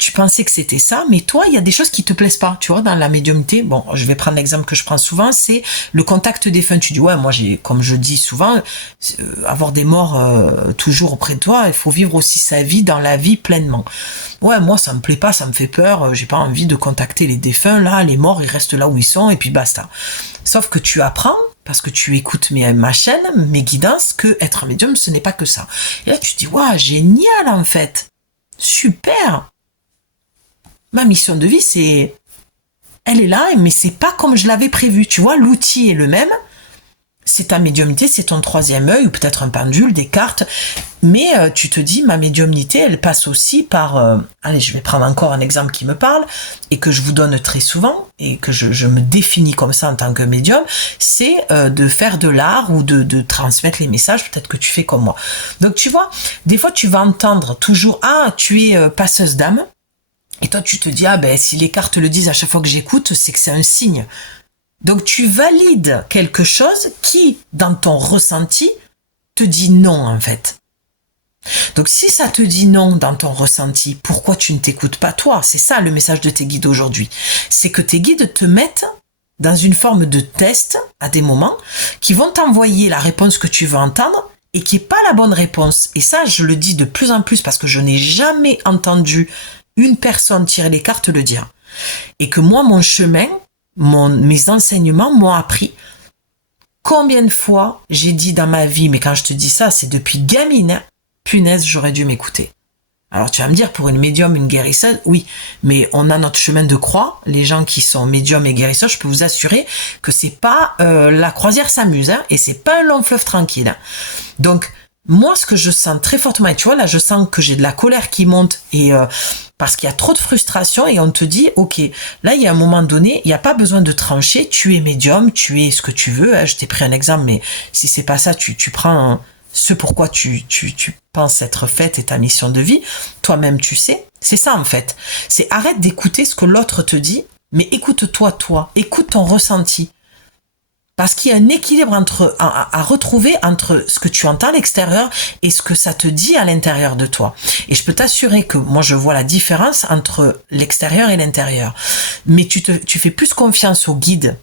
tu pensais que c'était ça, mais toi, il y a des choses qui te plaisent pas, tu vois, dans la médiumnité. Bon, je vais prendre l'exemple que je prends souvent, c'est le contact défunt. Tu dis, ouais, moi, comme je dis souvent, avoir des morts toujours auprès de toi, il faut vivre aussi sa vie dans la vie pleinement. Ouais, moi, ça me plaît pas, ça me fait peur, j'ai pas envie de contacter les défunts, là, les morts, ils restent là où ils sont, et puis basta. Sauf que tu apprends, parce que tu écoutes ma chaîne, mes guidances, que être médium, ce n'est pas que ça. Et là, tu te dis, ouais, génial, en fait. Super. Ma mission de vie, elle est là, mais c'est pas comme je l'avais prévu. Tu vois, l'outil est le même. C'est ta médiumnité, c'est ton troisième œil, ou peut-être un pendule, des cartes. Mais tu te dis, ma médiumnité, elle passe aussi par... allez, je vais prendre encore un exemple qui me parle, et que je vous donne très souvent, et que je me définis comme ça en tant que médium, c'est de faire de l'art ou de transmettre les messages, peut-être que tu fais comme moi. Donc tu vois, des fois tu vas entendre toujours, ah, tu es passeuse d'âme, et toi tu te dis, ah ben si les cartes le disent à chaque fois que j'écoute, c'est que c'est un signe. Donc tu valides quelque chose qui, dans ton ressenti, te dit non en fait. Donc si ça te dit non dans ton ressenti, pourquoi tu ne t'écoutes pas toi? C'est ça le message de tes guides aujourd'hui. C'est que tes guides te mettent dans une forme de test à des moments qui vont t'envoyer la réponse que tu veux entendre et qui n'est pas la bonne réponse. Et ça, je le dis de plus en plus parce que je n'ai jamais entendu une personne tirer les cartes le dire. Et que moi, mon chemin, mes enseignements m'ont appris combien de fois j'ai dit dans ma vie, mais quand je te dis ça, c'est depuis gamine, hein, punaise, j'aurais dû m'écouter. Alors tu vas me dire, pour une médium, une guérisseuse, oui, mais on a notre chemin de croix. Les gens qui sont médiums et guérisseurs, je peux vous assurer que c'est pas la croisière s'amuse, hein, et c'est pas un long fleuve tranquille. Hein. Donc moi, ce que je sens très fortement, et tu vois, là, je sens que j'ai de la colère qui monte, et parce qu'il y a trop de frustration, et on te dit, ok, là, il y a un moment donné, il n'y a pas besoin de trancher, tu es médium, tu es ce que tu veux, hein, je t'ai pris un exemple, mais si c'est pas ça, tu prends ce pourquoi tu penses être faite et ta mission de vie, toi-même tu sais, c'est ça en fait. C'est arrête d'écouter ce que l'autre te dit, mais écoute-toi, toi, écoute ton ressenti. Parce qu'il y a un équilibre à retrouver entre ce que tu entends à l'extérieur et ce que ça te dit à l'intérieur de toi. Et je peux t'assurer que moi, je vois la différence entre l'extérieur et l'intérieur. Mais tu fais plus confiance aux guides,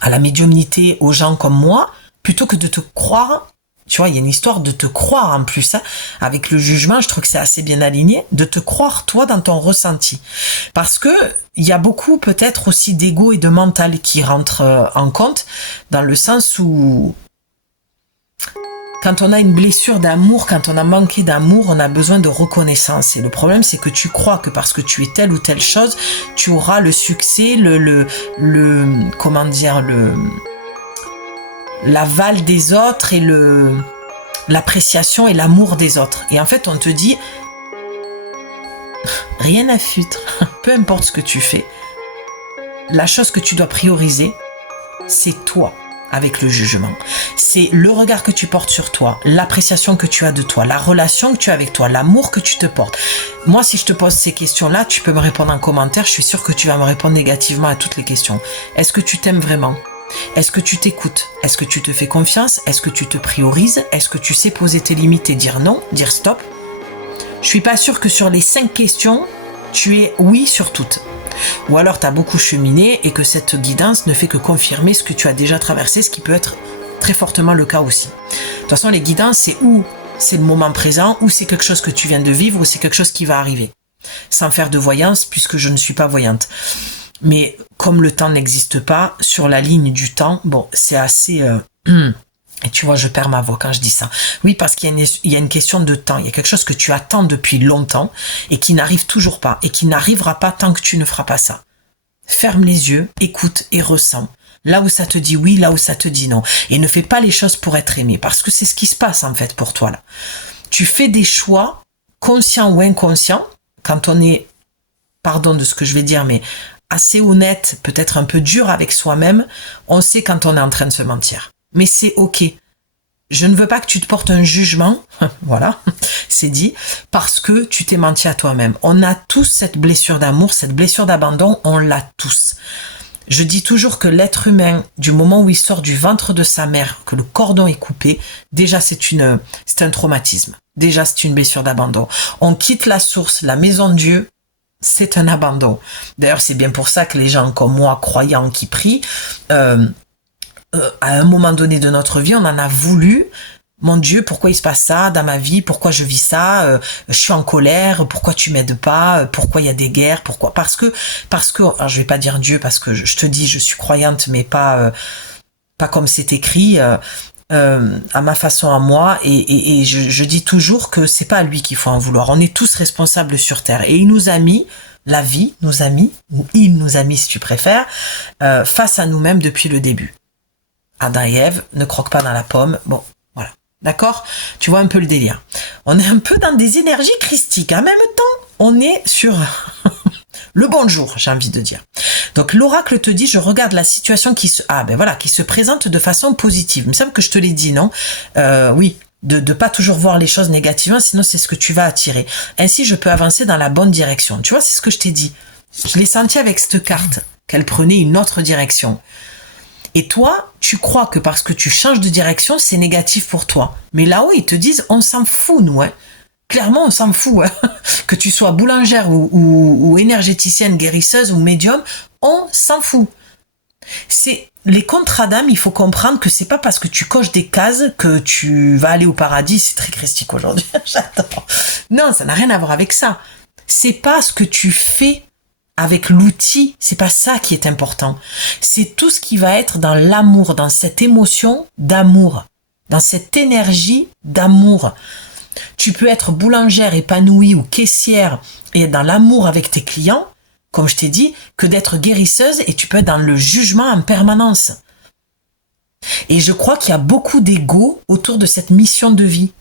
à la médiumnité, aux gens comme moi, plutôt que de te croire. Tu vois, il y a une histoire de te croire en plus. Hein. Avec le jugement, je trouve que c'est assez bien aligné, de te croire toi dans ton ressenti. Parce que il y a beaucoup peut-être aussi d'ego et de mental qui rentrent en compte, dans le sens où quand on a une blessure d'amour, quand on a manqué d'amour, on a besoin de reconnaissance. Et le problème, c'est que tu crois que parce que tu es telle ou telle chose, tu auras le succès, comment dire, l'aval des autres et l'appréciation et l'amour des autres. Et en fait, on te dit, rien à foutre, peu importe ce que tu fais, la chose que tu dois prioriser, c'est toi avec le jugement. C'est le regard que tu portes sur toi, l'appréciation que tu as de toi, la relation que tu as avec toi, l'amour que tu te portes. Moi, si je te pose ces questions-là, tu peux me répondre en commentaire, je suis sûre que tu vas me répondre négativement à toutes les questions. Est-ce que tu t'aimes vraiment ? Est-ce que tu t'écoutes? Est-ce que tu te fais confiance? Est-ce que tu te priorises? Est-ce que tu sais poser tes limites et dire non, dire stop? Je suis pas sûre que sur les 5 questions, tu es oui sur toutes. Ou alors tu as beaucoup cheminé et que cette guidance ne fait que confirmer ce que tu as déjà traversé, ce qui peut être très fortement le cas aussi. De toute façon, les guidances, c'est ou c'est le moment présent, ou c'est quelque chose que tu viens de vivre, ou c'est quelque chose qui va arriver. Sans faire de voyance, puisque je ne suis pas voyante. Mais comme le temps n'existe pas, sur la ligne du temps, bon, c'est assez... Et tu vois, je perds ma voix quand je dis ça. Oui, parce qu'il y a une question de temps. Il y a quelque chose que tu attends depuis longtemps et qui n'arrive toujours pas et qui n'arrivera pas tant que tu ne feras pas ça. Ferme les yeux, écoute et ressens. Là où ça te dit oui, là où ça te dit non. Et ne fais pas les choses pour être aimé, parce que c'est ce qui se passe en fait pour toi là. Tu fais des choix, conscients ou inconscients, quand on est, pardon de ce que je vais dire, mais assez honnête, peut-être un peu dur avec soi-même, on sait quand on est en train de se mentir. Mais c'est ok. Je ne veux pas que tu te portes un jugement, voilà, c'est dit, parce que tu t'es menti à toi-même. On a tous cette blessure d'amour, cette blessure d'abandon, on l'a tous. Je dis toujours que l'être humain, du moment où il sort du ventre de sa mère, que le cordon est coupé, déjà c'est un traumatisme. Déjà c'est une blessure d'abandon. On quitte la source, la maison de Dieu, c'est un abandon. D'ailleurs, c'est bien pour ça que les gens comme moi, croyants, qui prient, à un moment donné de notre vie, on en a voulu. Mon Dieu, pourquoi il se passe ça dans ma vie? Pourquoi je vis ça? Je suis en colère. Pourquoi tu m'aides pas? Pourquoi il y a des guerres? Pourquoi? Parce que, alors je vais pas dire Dieu parce que je te dis, je suis croyante, mais pas comme c'est écrit, à ma façon à moi. Et je dis toujours que c'est pas à lui qu'il faut en vouloir. On est tous responsables sur terre. Et il nous a mis la vie, nos amis, ou il nous a mis si tu préfères, face à nous-mêmes depuis le début. Adam et Ève, ne croque pas dans la pomme. Bon, voilà. D'accord? Tu vois un peu le délire. On est un peu dans des énergies christiques. En même temps, on est sur le bonjour, j'ai envie de dire. Donc, l'oracle te dit, je regarde la situation qui se présente de façon positive. Il me semble que je te l'ai dit, non? Oui. De pas toujours voir les choses négativement, sinon c'est ce que tu vas attirer. Ainsi, je peux avancer dans la bonne direction. Tu vois, c'est ce que je t'ai dit. Je l'ai senti avec cette carte, qu'elle prenait une autre direction. Et toi, tu crois que parce que tu changes de direction, c'est négatif pour toi. Mais là-haut, ils te disent, on s'en fout, nous. Hein. Clairement, on s'en fout. Hein. Que tu sois boulangère ou énergéticienne, guérisseuse ou médium, on s'en fout. C'est les contrats d'âme, il faut comprendre que c'est pas parce que tu coches des cases que tu vas aller au paradis. C'est très christique aujourd'hui. J'adore. Non, ça n'a rien à voir avec ça. C'est pas ce que tu fais avec l'outil, c'est pas ça qui est important. C'est tout ce qui va être dans l'amour, dans cette émotion d'amour, dans cette énergie d'amour. Tu peux être boulangère épanouie ou caissière et être dans l'amour avec tes clients, comme je t'ai dit, que d'être guérisseuse et tu peux être dans le jugement en permanence. Et je crois qu'il y a beaucoup d'ego autour de cette mission de vie.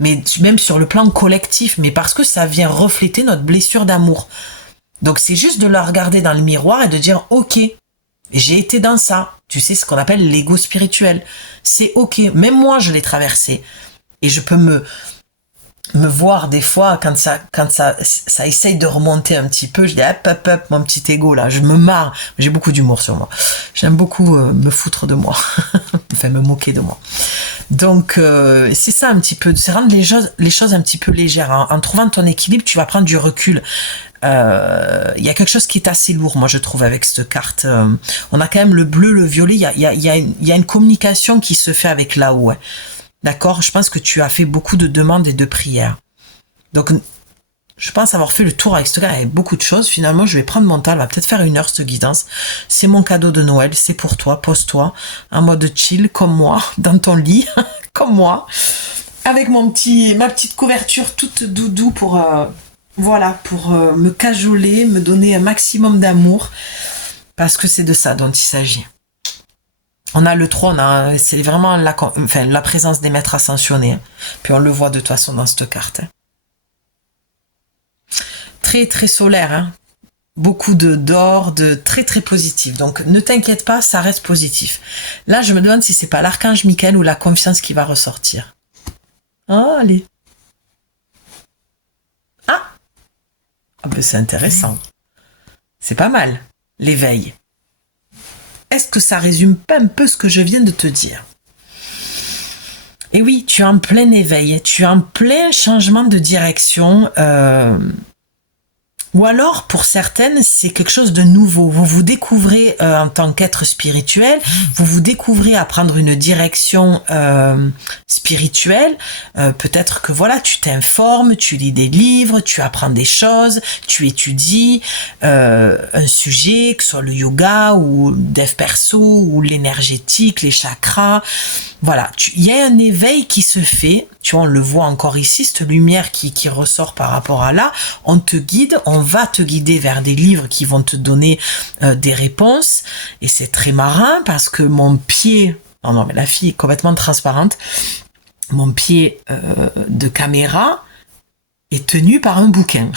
Mais même sur le plan collectif, mais parce que ça vient refléter notre blessure d'amour. Donc c'est juste de la regarder dans le miroir et de dire ok, j'ai été dans ça. Tu sais ce qu'on appelle l'ego spirituel. C'est ok, même moi je l'ai traversé. Et je peux me voir des fois quand ça essaye de remonter un petit peu, je dis hop, mon petit ego là, je me marre. J'ai beaucoup d'humour sur moi. J'aime beaucoup me foutre de moi, enfin me moquer de moi. Donc c'est ça un petit peu, c'est rendre les choses un petit peu légères. En trouvant ton équilibre, tu vas prendre du recul. Il y a quelque chose qui est assez lourd, moi je trouve, avec cette carte. On a quand même le bleu, le violet. Il y a une communication qui se fait avec là-haut. Ouais. D'accord, je pense que tu as fait beaucoup de demandes et de prières. Donc, je pense avoir fait le tour avec ce gars, avec beaucoup de choses. Finalement, je vais prendre mon temps, elle va peut-être faire 1 heure, cette guidance. C'est mon cadeau de Noël, c'est pour toi, pose-toi, en mode chill, comme moi, dans ton lit, comme moi, avec ma petite couverture toute doudou pour me cajoler, me donner un maximum d'amour, parce que c'est de ça dont il s'agit. On a le trône, c'est vraiment la présence des maîtres ascensionnés. Puis on le voit de toute façon dans cette carte. Très très solaire, beaucoup d'or, de très très positif. Donc ne t'inquiète pas, ça reste positif. Là, je me demande si c'est pas l'archange Michael ou la confiance qui va ressortir. Oh, allez. Ah ben c'est intéressant. C'est pas mal, l'éveil. Est-ce que ça résume pas un peu ce que je viens de te dire? Et oui, tu es en plein éveil, tu es en plein changement de direction. Ou alors, pour certaines, c'est quelque chose de nouveau. Vous vous découvrez en tant qu'être spirituel, vous vous découvrez à prendre une direction spirituelle. Peut-être que voilà, tu t'informes, tu lis des livres, tu apprends des choses, tu étudies un sujet, que ce soit le yoga ou le dev perso ou l'énergétique, les chakras. Voilà, il y a un éveil qui se fait, tu vois, on le voit encore ici, cette lumière qui ressort par rapport à là, on te guide, on va te guider vers des livres qui vont te donner des réponses, et c'est très marrant parce que mon pied, non mais la fille est complètement transparente, mon pied de caméra est tenu par un bouquin.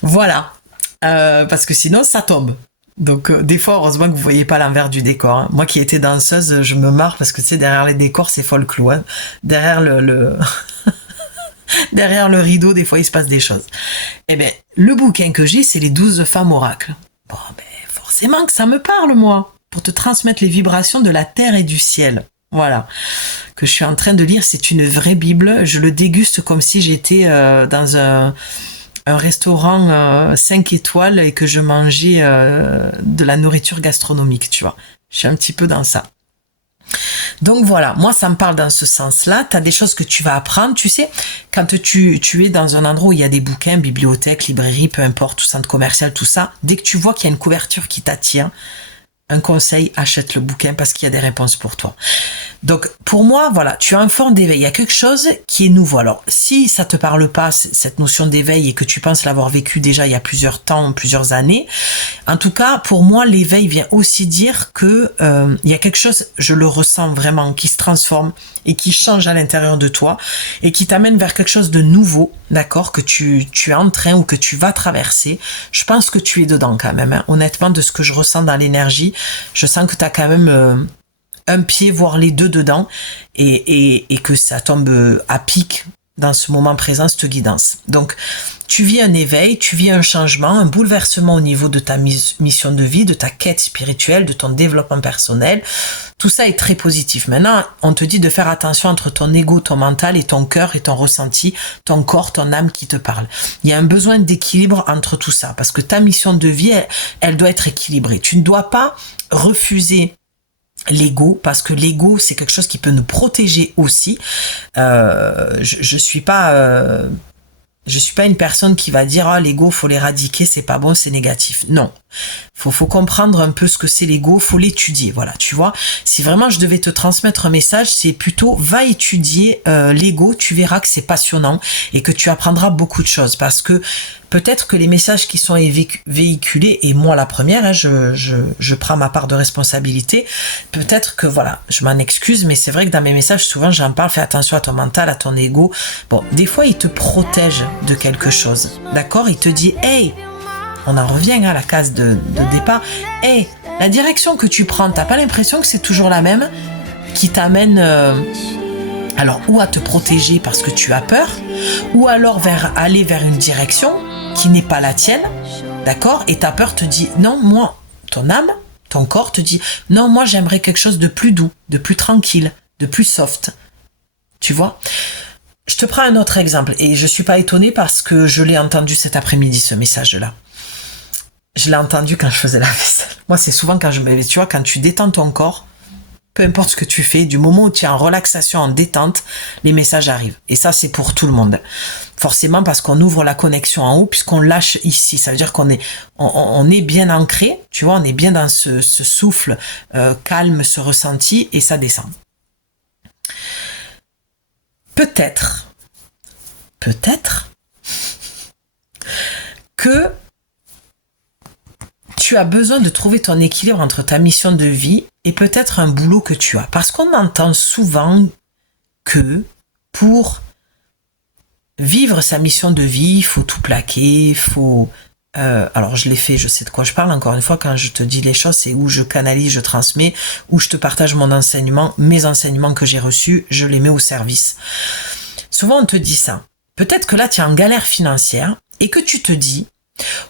Voilà, parce que sinon ça tombe. Donc des fois, heureusement que vous voyez pas l'envers du décor. Hein. Moi qui étais danseuse, je me marre parce que tu sais, derrière les décors, c'est folklore. Hein. Derrière derrière le rideau, des fois, il se passe des choses. Eh bien, le bouquin que j'ai, c'est les 12 femmes oracles. Bon, ben forcément que ça me parle, moi, pour te transmettre les vibrations de la terre et du ciel. Voilà, que je suis en train de lire, c'est une vraie Bible. Je le déguste comme si j'étais dans un restaurant 5 étoiles et que je mangeais de la nourriture gastronomique, tu vois. Je suis un petit peu dans ça. Donc voilà, moi ça me parle dans ce sens-là. Tu as des choses que tu vas apprendre, tu sais, quand tu es dans un endroit où il y a des bouquins, bibliothèque, librairie, peu importe, tout centre commercial, tout ça, dès que tu vois qu'il y a une couverture qui t'attire, un conseil, achète le bouquin parce qu'il y a des réponses pour toi. Donc, pour moi, voilà, tu as un fond d'éveil. Il y a quelque chose qui est nouveau. Alors, si ça te parle pas, cette notion d'éveil, et que tu penses l'avoir vécu déjà il y a plusieurs temps, plusieurs années, en tout cas, pour moi, l'éveil vient aussi dire que il y a quelque chose, je le ressens vraiment, qui se transforme et qui change à l'intérieur de toi et qui t'amène vers quelque chose de nouveau, d'accord, que tu es en train ou que tu vas traverser. Je pense que tu es dedans quand même. Hein. Honnêtement, de ce que je ressens dans l'énergie, je sens que tu as quand même un pied, voire les deux dedans, et que ça tombe à pic dans ce moment présent, cette guidance. Donc, tu vis un éveil, tu vis un changement, un bouleversement au niveau de ta mission de vie, de ta quête spirituelle, de ton développement personnel. Tout ça est très positif. Maintenant, on te dit de faire attention entre ton ego, ton mental et ton cœur et ton ressenti, ton corps, ton âme qui te parle. Il y a un besoin d'équilibre entre tout ça, parce que ta mission de vie, elle doit être équilibrée. Tu ne dois pas refuser l'ego, parce que l'ego c'est quelque chose qui peut nous protéger aussi. Je suis pas une personne qui va dire l'ego faut l'éradiquer, c'est pas bon, c'est négatif. Non, faut comprendre un peu ce que c'est l'ego, faut l'étudier. Voilà, tu vois. Si vraiment je devais te transmettre un message, c'est plutôt va étudier l'ego, tu verras que c'est passionnant et que tu apprendras beaucoup de choses, parce que peut-être que les messages qui sont véhiculés, et moi la première, hein, je prends ma part de responsabilité, peut-être que voilà, je m'en excuse, mais c'est vrai que dans mes messages, souvent j'en parle, fais attention à ton mental, à ton ego. Bon, des fois il te protège de quelque chose, d'accord? Il te dit, hey, on en revient à la case de départ, hey, la direction que tu prends, t'as pas l'impression que c'est toujours la même qui t'amène Alors, ou à te protéger parce que tu as peur, ou alors aller vers une direction qui n'est pas la tienne, d'accord? Et ta peur te dit, non, moi, ton âme, ton corps te dit, non, moi j'aimerais quelque chose de plus doux, de plus tranquille, de plus soft. Tu vois? Je te prends un autre exemple, et je suis pas étonnée parce que je l'ai entendu cet après-midi, ce message-là. Je l'ai entendu quand je faisais la vaisselle. Moi, c'est souvent quand tu vois, quand tu détends ton corps, peu importe ce que tu fais, du moment où tu es en relaxation, en détente, les messages arrivent. Et ça, c'est pour tout le monde. Forcément, parce qu'on ouvre la connexion en haut, puisqu'on lâche ici. Ça veut dire qu'on est, on est bien ancré, tu vois, on est bien dans ce souffle calme, ce ressenti, et ça descend. Peut-être que tu as besoin de trouver ton équilibre entre ta mission de vie et peut-être un boulot que tu as. Parce qu'on entend souvent que pour vivre sa mission de vie, il faut tout plaquer, il faut... alors je l'ai fait, je sais de quoi je parle, encore une fois, quand je te dis les choses, c'est où je canalise, je transmets, où je te partage mon enseignement, mes enseignements que j'ai reçus, je les mets au service. Souvent on te dit ça. Peut-être que là tu es en galère financière et que tu te dis,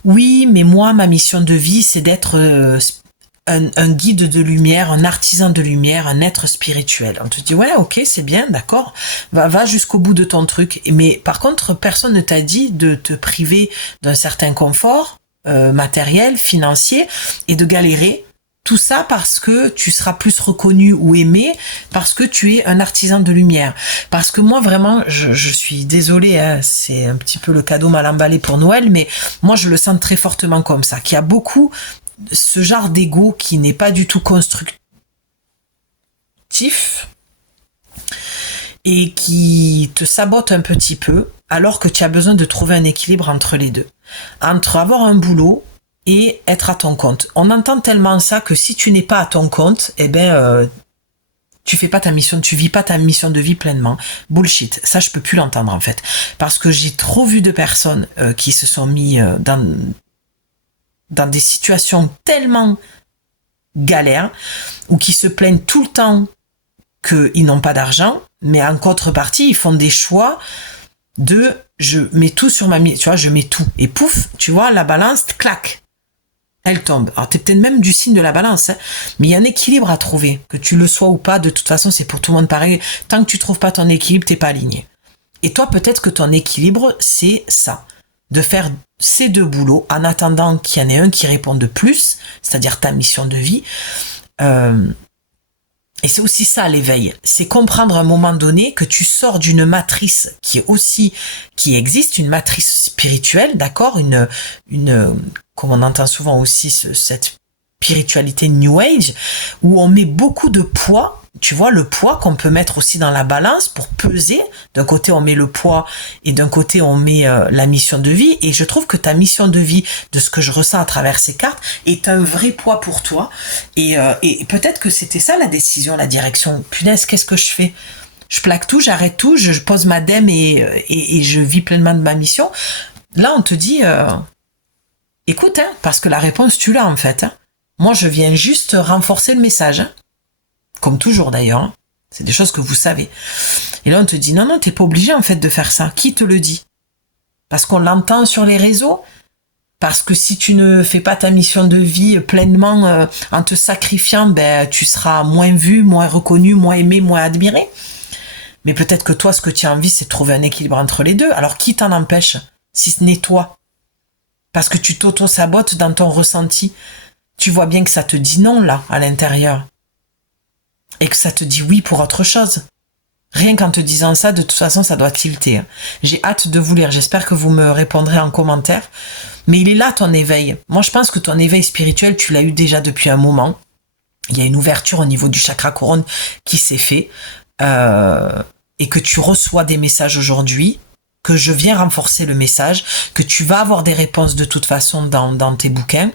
oui, mais moi, ma mission de vie, c'est d'être un guide de lumière, un artisan de lumière, un être spirituel. On te dit, ouais, ok, c'est bien, d'accord, va jusqu'au bout de ton truc. Mais par contre, personne ne t'a dit de te priver d'un certain confort matériel, financier, et de galérer. Tout ça parce que tu seras plus reconnu ou aimé, parce que tu es un artisan de lumière. Parce que moi, vraiment, je suis désolée, hein, c'est un petit peu le cadeau mal emballé pour Noël, mais moi, je le sens très fortement comme ça, qu'il y a beaucoup ce genre d'ego qui n'est pas du tout constructif et qui te sabote un petit peu, alors que tu as besoin de trouver un équilibre entre les deux. Entre avoir un boulot et être à ton compte. On entend tellement ça que si tu n'es pas à ton compte, eh ben, tu fais pas ta mission, tu vis pas ta mission de vie pleinement. Bullshit. Ça, je peux plus l'entendre, en fait. Parce que j'ai trop vu de personnes qui se sont mis dans des situations tellement galères, ou qui se plaignent tout le temps qu'ils n'ont pas d'argent, mais en contrepartie, ils font des choix de je mets tout sur ma mission, tu vois, je mets tout. Et pouf, tu vois, la balance, clac, elle tombe. Alors, t'es peut-être même du signe de la balance, hein, mais il y a un équilibre à trouver, que tu le sois ou pas. De toute façon, c'est pour tout le monde pareil. Tant que tu trouves pas ton équilibre, t'es pas aligné. Et toi, peut-être que ton équilibre, c'est ça. De faire ces deux boulots en attendant qu'il y en ait un qui réponde plus, c'est-à-dire ta mission de vie. Et c'est aussi ça, l'éveil. C'est comprendre à un moment donné que tu sors d'une matrice qui existe, une matrice spirituelle, d'accord, comme on entend souvent aussi cette spiritualité New Age, où on met beaucoup de poids. Tu vois, le poids qu'on peut mettre aussi dans la balance pour peser. D'un côté, on met le poids et d'un côté, on met la mission de vie. Et je trouve que ta mission de vie, de ce que je ressens à travers ces cartes, est un vrai poids pour toi. Et peut-être que c'était ça la décision, la direction. Punaise, qu'est-ce que je fais ? Je plaque tout, j'arrête tout, je pose ma dème et je vis pleinement de ma mission. Là, on te dit, écoute, hein, parce que la réponse, tu l'as en fait. Hein. Moi, je viens juste renforcer le message. Hein. Comme toujours d'ailleurs, hein. C'est des choses que vous savez. Et là on te dit non, t'es pas obligé en fait de faire ça. Qui te le dit ? Parce qu'on l'entend sur les réseaux ? Parce que si tu ne fais pas ta mission de vie pleinement en te sacrifiant, ben tu seras moins vu, moins reconnu, moins aimé, moins admiré. Mais peut-être que toi, ce que tu as envie, c'est de trouver un équilibre entre les deux. Alors qui t'en empêche ? Si ce n'est toi. Parce que tu t'auto-sabotes dans ton ressenti. Tu vois bien que ça te dit non là, à l'intérieur. Et que ça te dit oui pour autre chose. Rien qu'en te disant ça, de toute façon, ça doit tilter. J'ai hâte de vous lire. J'espère que vous me répondrez en commentaire. Mais il est là, ton éveil. Moi, je pense que ton éveil spirituel, tu l'as eu déjà depuis un moment. Il y a une ouverture au niveau du chakra couronne qui s'est fait. Et que tu reçois des messages aujourd'hui. Que je viens renforcer le message. Que tu vas avoir des réponses de toute façon dans tes bouquins.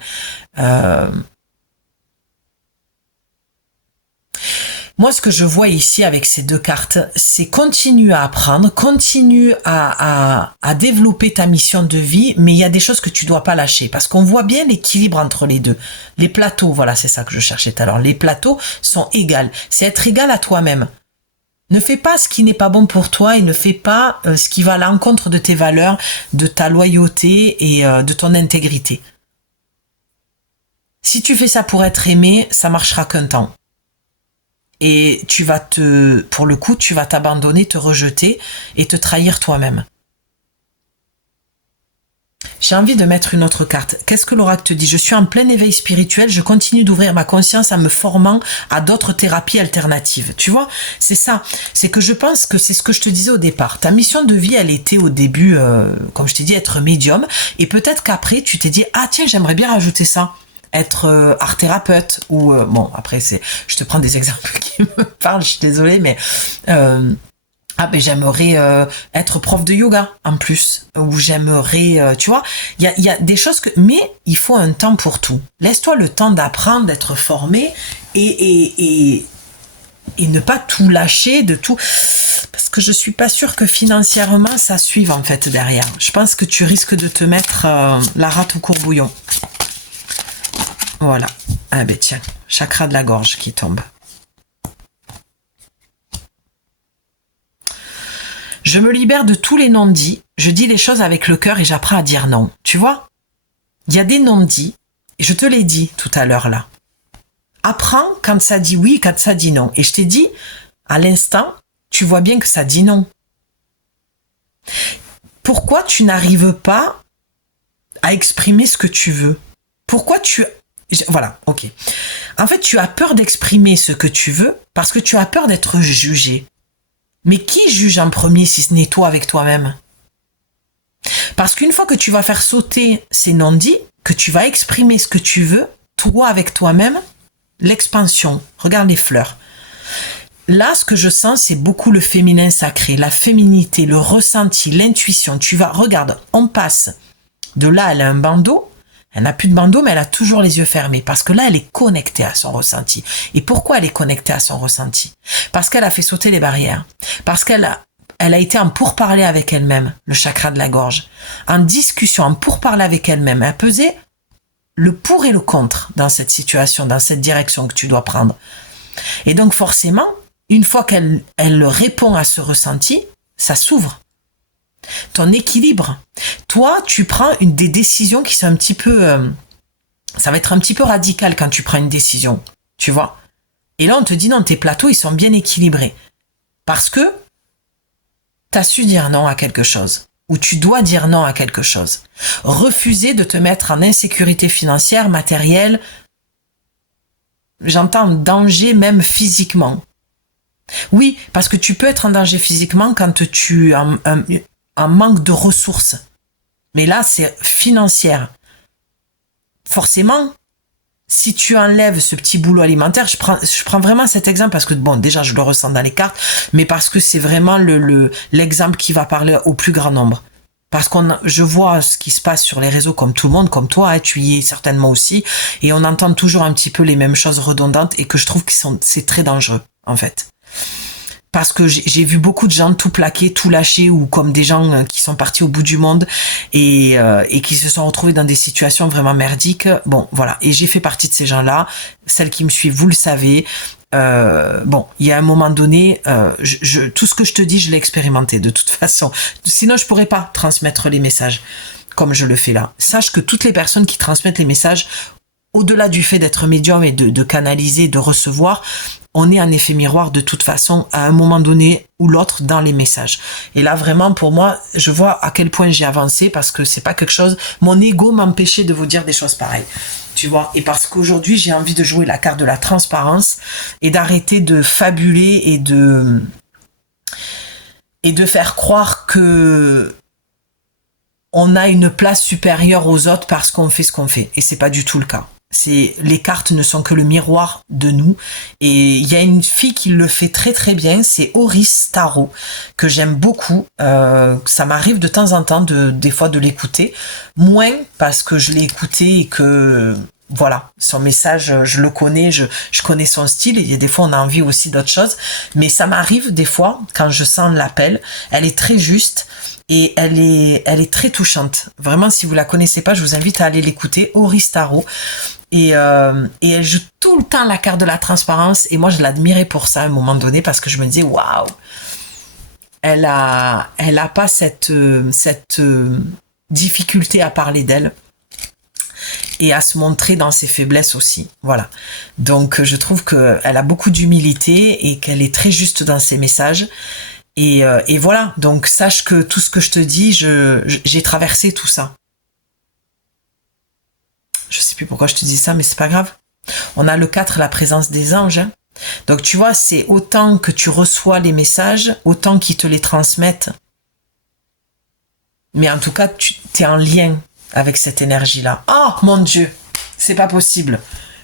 Moi, ce que je vois ici avec ces deux cartes, c'est continue à apprendre, continue à développer ta mission de vie, mais il y a des choses que tu dois pas lâcher, parce qu'on voit bien l'équilibre entre les deux. Les plateaux, voilà, c'est ça que je cherchais tout à l'heure. Les plateaux sont égaux. C'est être égal à toi-même. Ne fais pas ce qui n'est pas bon pour toi et ne fais pas ce qui va à l'encontre de tes valeurs, de ta loyauté et de ton intégrité. Si tu fais ça pour être aimé, ça marchera qu'un temps. Et pour le coup, tu vas t'abandonner, te rejeter et te trahir toi-même. J'ai envie de mettre une autre carte. Qu'est-ce que l'oracle te dit? Je suis en plein éveil spirituel, je continue d'ouvrir ma conscience en me formant à d'autres thérapies alternatives. Tu vois, c'est ça. C'est que je pense que c'est ce que je te disais au départ. Ta mission de vie, elle était au début, comme je t'ai dit, être médium. Et peut-être qu'après, tu t'es dit, ah tiens, j'aimerais bien rajouter ça. Être art thérapeute ou... bon, après, je te prends des exemples qui me parlent, je suis désolée, mais... ben j'aimerais être prof de yoga en plus, ou j'aimerais, tu vois, il y a des choses mais il faut un temps pour tout. Laisse-toi le temps d'apprendre, d'être formé et ne pas tout lâcher de tout, parce que je suis pas sûre que financièrement ça suive en fait derrière. Je pense que tu risques de te mettre la rate au courbouillon. Voilà. Ah ben tiens, chakra de la gorge qui tombe. Je me libère de tous les non-dits, je dis les choses avec le cœur et j'apprends à dire non. Tu vois? Il y a des non-dits, et je te l'ai dit tout à l'heure là. Apprends quand ça dit oui, quand ça dit non. Et je t'ai dit, à l'instant, tu vois bien que ça dit non. Pourquoi tu n'arrives pas à exprimer ce que tu veux? Pourquoi Voilà, ok. En fait, tu as peur d'exprimer ce que tu veux parce que tu as peur d'être jugé. Mais qui juge en premier si ce n'est toi avec toi-même? Parce qu'une fois que tu vas faire sauter ces non-dits, que tu vas exprimer ce que tu veux, toi avec toi-même, l'expansion, regarde les fleurs. Là, ce que je sens, c'est beaucoup le féminin sacré, la féminité, le ressenti, l'intuition. Regarde, on passe de là, elle a un bandeau. Elle n'a plus de bandeau, mais elle a toujours les yeux fermés. Parce que là, elle est connectée à son ressenti. Et pourquoi elle est connectée à son ressenti? Parce qu'elle a fait sauter les barrières. Parce qu'elle a été en pourparler avec elle-même, le chakra de la gorge. En discussion, en pourparler avec elle-même. Elle a pesé le pour et le contre dans cette situation, dans cette direction que tu dois prendre. Et donc, forcément, une fois qu'elle répond à ce ressenti, ça s'ouvre. Ton équilibre. Toi, tu prends des décisions qui sont un petit peu... ça va être un petit peu radical quand tu prends une décision, tu vois. Et là, on te dit non, tes plateaux, ils sont bien équilibrés. Parce que tu as su dire non à quelque chose. Ou tu dois dire non à quelque chose. Refuser de te mettre en insécurité financière, matérielle. J'entends danger même physiquement. Oui, parce que tu peux être en danger physiquement quand tu as un manque de ressources. Mais là, c'est financière. Forcément, si tu enlèves ce petit boulot alimentaire, je prends vraiment cet exemple parce que, bon, déjà, je le ressens dans les cartes, mais parce que c'est vraiment l'exemple qui va parler au plus grand nombre. Parce je vois ce qui se passe sur les réseaux comme tout le monde, comme toi, hein, tu y es certainement aussi, et on entend toujours un petit peu les mêmes choses redondantes et que je trouve que c'est très dangereux, en fait. Parce que j'ai vu beaucoup de gens tout plaquer, tout lâcher, ou comme des gens qui sont partis au bout du monde et qui se sont retrouvés dans des situations vraiment merdiques. Bon, voilà. Et j'ai fait partie de ces gens-là. Celles qui me suivent, vous le savez. Bon, il y a un moment donné, tout ce que je te dis, je l'ai expérimenté de toute façon. Sinon, je pourrais pas transmettre les messages comme je le fais là. Sache que toutes les personnes qui transmettent les messages, au-delà du fait d'être médium et de canaliser, de recevoir, on est un effet miroir de toute façon à un moment donné ou l'autre dans les messages. Et là, vraiment, pour moi, je vois à quel point j'ai avancé parce que c'est pas quelque chose... Mon ego m'empêchait de vous dire des choses pareilles. Tu vois, et parce qu'aujourd'hui, j'ai envie de jouer la carte de la transparence et d'arrêter de fabuler et de faire croire que on a une place supérieure aux autres parce qu'on fait ce qu'on fait. Et c'est pas du tout le cas. Les cartes ne sont que le miroir de nous. Et il y a une fille qui le fait très très bien, c'est Oris Tarot, que j'aime beaucoup. Ça m'arrive de temps en temps des fois de l'écouter. Moins parce que je l'ai écouté et que... Voilà, son message, je le connais, je connais son style, et des fois on a envie aussi d'autres choses, mais ça m'arrive des fois, quand je sens l'appel, elle est très juste, et elle est très touchante. Vraiment, si vous la connaissez pas, je vous invite à aller l'écouter, Oris Tarot, Et elle joue tout le temps la carte de la transparence. Et moi, je l'admirais pour ça à un moment donné parce que je me disais, waouh, elle a pas cette difficulté à parler d'elle et à se montrer dans ses faiblesses aussi. Voilà. Donc, je trouve qu'elle a beaucoup d'humilité et qu'elle est très juste dans ses messages. Et voilà. Donc, sache que tout ce que je te dis, j'ai traversé tout ça. Je sais plus pourquoi je te dis ça, mais c'est pas grave. On a le 4, la présence des anges. Hein. Donc, tu vois, c'est autant que tu reçois les messages, autant qu'ils te les transmettent. Mais en tout cas, tu es en lien avec cette énergie-là. Oh, mon Dieu, c'est pas possible.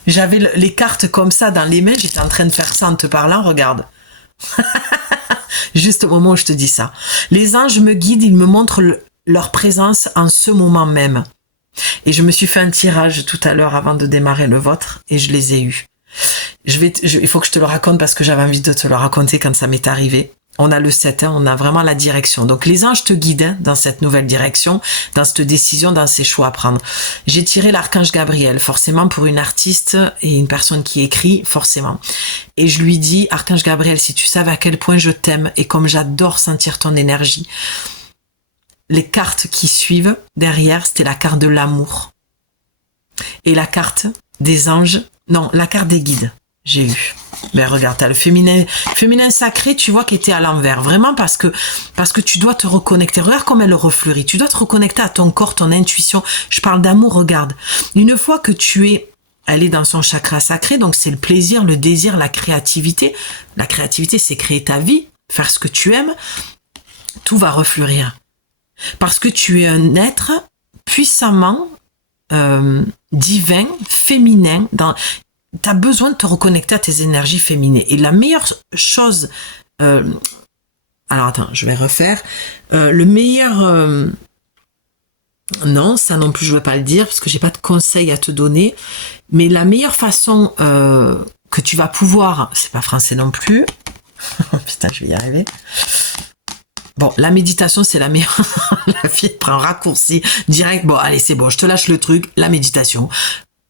J'avais les cartes comme ça dans les mains, j'étais en train de faire ça en te parlant, regarde. Juste au moment où je te dis ça. Les anges me guident, ils me montrent leur présence en ce moment même. Et je me suis fait un tirage tout à l'heure avant de démarrer le vôtre et je les ai eus. Il faut que je te le raconte parce que j'avais envie de te le raconter quand ça m'est arrivé. On a le 7, hein, on a vraiment la direction. Donc les anges te guident hein, dans cette nouvelle direction, dans cette décision, dans ces choix à prendre. J'ai tiré l'archange Gabriel, forcément pour une artiste et une personne qui écrit, forcément. Et je lui dis, archange Gabriel, si tu savais à quel point je t'aime et comme j'adore sentir ton énergie. Les cartes qui suivent derrière, c'était la carte de l'amour. Et la carte des anges, non, la carte des guides, j'ai eu. Ben regarde, t'as le féminin sacré, tu vois, qui était à l'envers. Vraiment parce que tu dois te reconnecter. Regarde comme elle refleurit. Tu dois te reconnecter à ton corps, ton intuition. Je parle d'amour, regarde. Une fois que elle est dans son chakra sacré, donc c'est le plaisir, le désir, la créativité. La créativité, c'est créer ta vie, faire ce que tu aimes. Tout va refleurir. Parce que tu es un être puissamment divin, féminin. Tu as besoin de te reconnecter à tes énergies féminines. Et la meilleure chose... alors attends, je vais refaire. Le meilleur... non, ça non plus je ne vais pas le dire parce que j'ai pas de conseils à te donner. Mais la meilleure façon que tu vas pouvoir... C'est pas français non plus. Putain, je vais y arriver. Bon, la méditation, c'est la meilleure. La fille prend un raccourci direct. Bon, allez, c'est bon, je te lâche le truc. La méditation.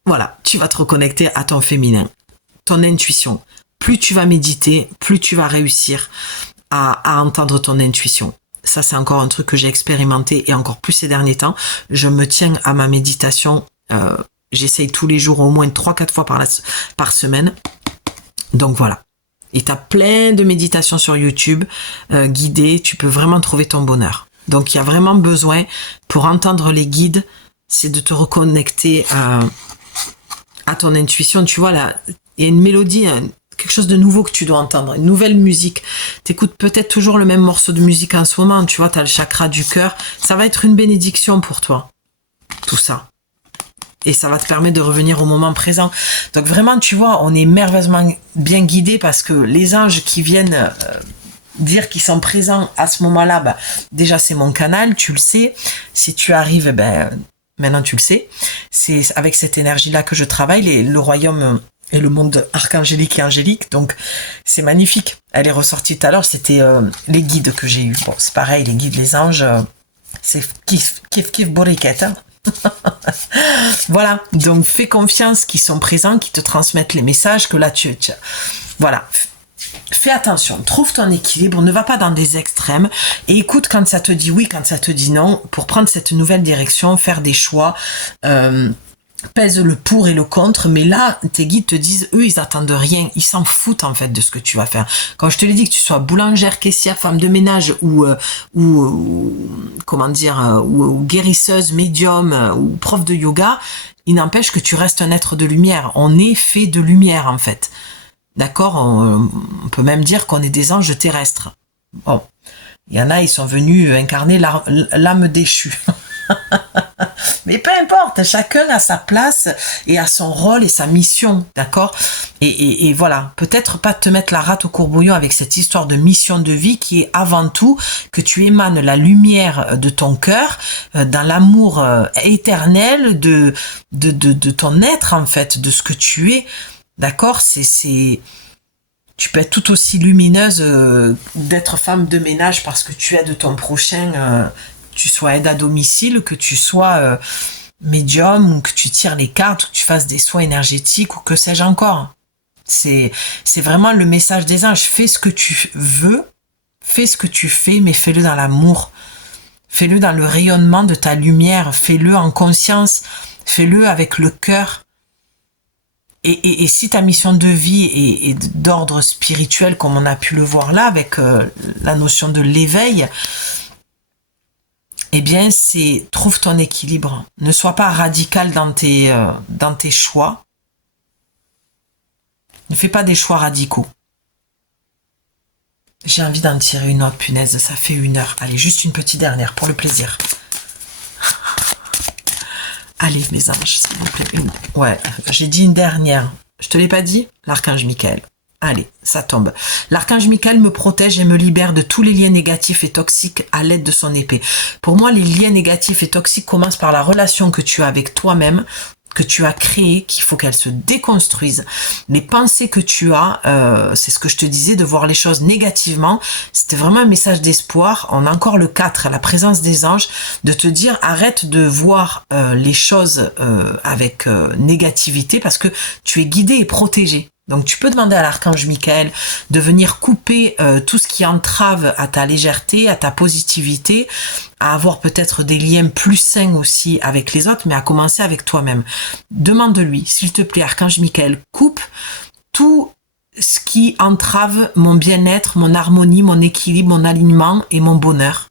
Voilà, tu vas te reconnecter à ton féminin, ton intuition. Plus tu vas méditer, plus tu vas réussir à entendre ton intuition. Ça, c'est encore un truc que j'ai expérimenté et encore plus ces derniers temps. Je me tiens à ma méditation. J'essaye tous les jours, au moins 3-4 fois par semaine. Donc voilà. Et tu as plein de méditations sur YouTube guidées. Tu peux vraiment trouver ton bonheur. Donc, il y a vraiment besoin, pour entendre les guides, c'est de te reconnecter à ton intuition. Tu vois, là, il y a une mélodie, quelque chose de nouveau que tu dois entendre, une nouvelle musique. Tu écoutes peut-être toujours le même morceau de musique en ce moment. Tu vois, tu as le chakra du cœur. Ça va être une bénédiction pour toi, tout ça. Et ça va te permettre de revenir au moment présent. Donc vraiment, tu vois, on est merveilleusement bien guidé parce que les anges qui viennent dire qu'ils sont présents à ce moment-là, bah, déjà c'est mon canal, tu le sais. Si tu arrives, ben maintenant tu le sais. C'est avec cette énergie-là que je travaille, le royaume et le monde archangélique et angélique. Donc c'est magnifique. Elle est ressortie tout à l'heure, c'était les guides que j'ai eus. Bon, c'est pareil, les guides, les anges, c'est kiff bourriquette, hein. Voilà, donc fais confiance qu'ils sont présents, qu'ils te transmettent les messages, que là voilà, fais attention, trouve ton équilibre, ne va pas dans des extrêmes et écoute quand ça te dit oui, quand ça te dit non, pour prendre cette nouvelle direction, faire des choix, pèse le pour et le contre, mais là, tes guides te disent, eux, ils attendent rien, ils s'en foutent en fait de ce que tu vas faire. Quand je te l'ai dit, que tu sois boulangère, caissière, femme de ménage ou comment dire, ou guérisseuse, médium ou prof de yoga, il n'empêche que tu restes un être de lumière. On est fait de lumière en fait. D'accord, on peut même dire qu'on est des anges terrestres. Bon, il y en a, ils sont venus incarner l'âme déchue. Mais peu importe, chacun a sa place et a son rôle et sa mission, d'accord, et voilà, peut-être pas te mettre la rate au courbouillon avec cette histoire de mission de vie qui est avant tout que tu émanes la lumière de ton cœur, dans l'amour éternel de ton être en fait, de ce que tu es, d'accord, tu peux être tout aussi lumineuse d'être femme de ménage parce que tu aides ton prochain, tu sois aide à domicile, que tu sois médium ou que tu tires les cartes ou que tu fasses des soins énergétiques ou que sais-je encore. C'est vraiment le message des anges. Fais ce que tu veux, fais ce que tu fais, mais fais-le dans l'amour. Fais-le dans le rayonnement de ta lumière, fais-le en conscience, fais-le avec le cœur. Et si ta mission de vie est d'ordre spirituel, comme on a pu le voir là, avec la notion de l'éveil, eh bien, trouve ton équilibre. Ne sois pas radical dans tes choix. Ne fais pas des choix radicaux. J'ai envie d'en tirer une autre, punaise, ça fait 1 heure. Allez, juste une petite dernière, pour le plaisir. Allez, mes anges, s'il vous plaît. Ouais, j'ai dit une dernière. Je te l'ai pas dit? L'archange Michael. Allez, ça tombe. L'archange Michael me protège et me libère de tous les liens négatifs et toxiques à l'aide de son épée. Pour moi, les liens négatifs et toxiques commencent par la relation que tu as avec toi-même, que tu as créée, qu'il faut qu'elle se déconstruise. Les pensées que tu as, c'est ce que je te disais, de voir les choses négativement, c'était vraiment un message d'espoir. On a encore le 4, la présence des anges, de te dire arrête de voir les choses avec négativité parce que tu es guidé et protégé. Donc tu peux demander à l'archange Michael de venir couper tout ce qui entrave à ta légèreté, à ta positivité, à avoir peut-être des liens plus sains aussi avec les autres, mais à commencer avec toi-même. Demande-lui, s'il te plaît, archange Michael, coupe tout ce qui entrave mon bien-être, mon harmonie, mon équilibre, mon alignement et mon bonheur.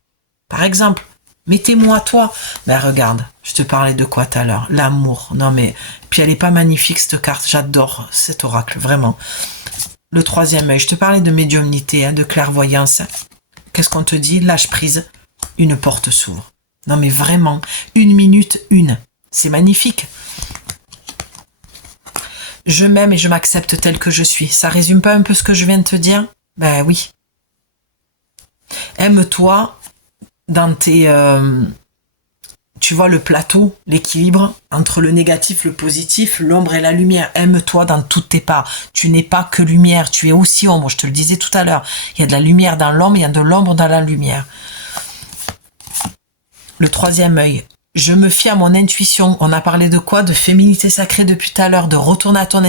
Par exemple, mettez-moi toi. Ben regarde, je te parlais de quoi tout à l'heure? L'amour. Non mais, puis elle est pas magnifique cette carte, j'adore cet oracle, vraiment. Le 3e œil, je te parlais de médiumnité, de clairvoyance. Qu'est-ce qu'on te dit? Lâche prise, une porte s'ouvre. Non mais vraiment, 1 minute, 1. C'est magnifique. Je m'aime et je m'accepte tel que je suis. Ça résume pas un peu ce que je viens de te dire? Ben oui. Aime-toi dans tes... tu vois le plateau, l'équilibre entre le négatif, le positif, l'ombre et la lumière. Aime-toi dans toutes tes parts. Tu n'es pas que lumière, tu es aussi ombre. Je te le disais tout à l'heure. Il y a de la lumière dans l'ombre, il y a de l'ombre dans la lumière. Le 3e œil. Je me fie à mon intuition. On a parlé de quoi? De féminité sacrée depuis tout à l'heure, de retourner à ton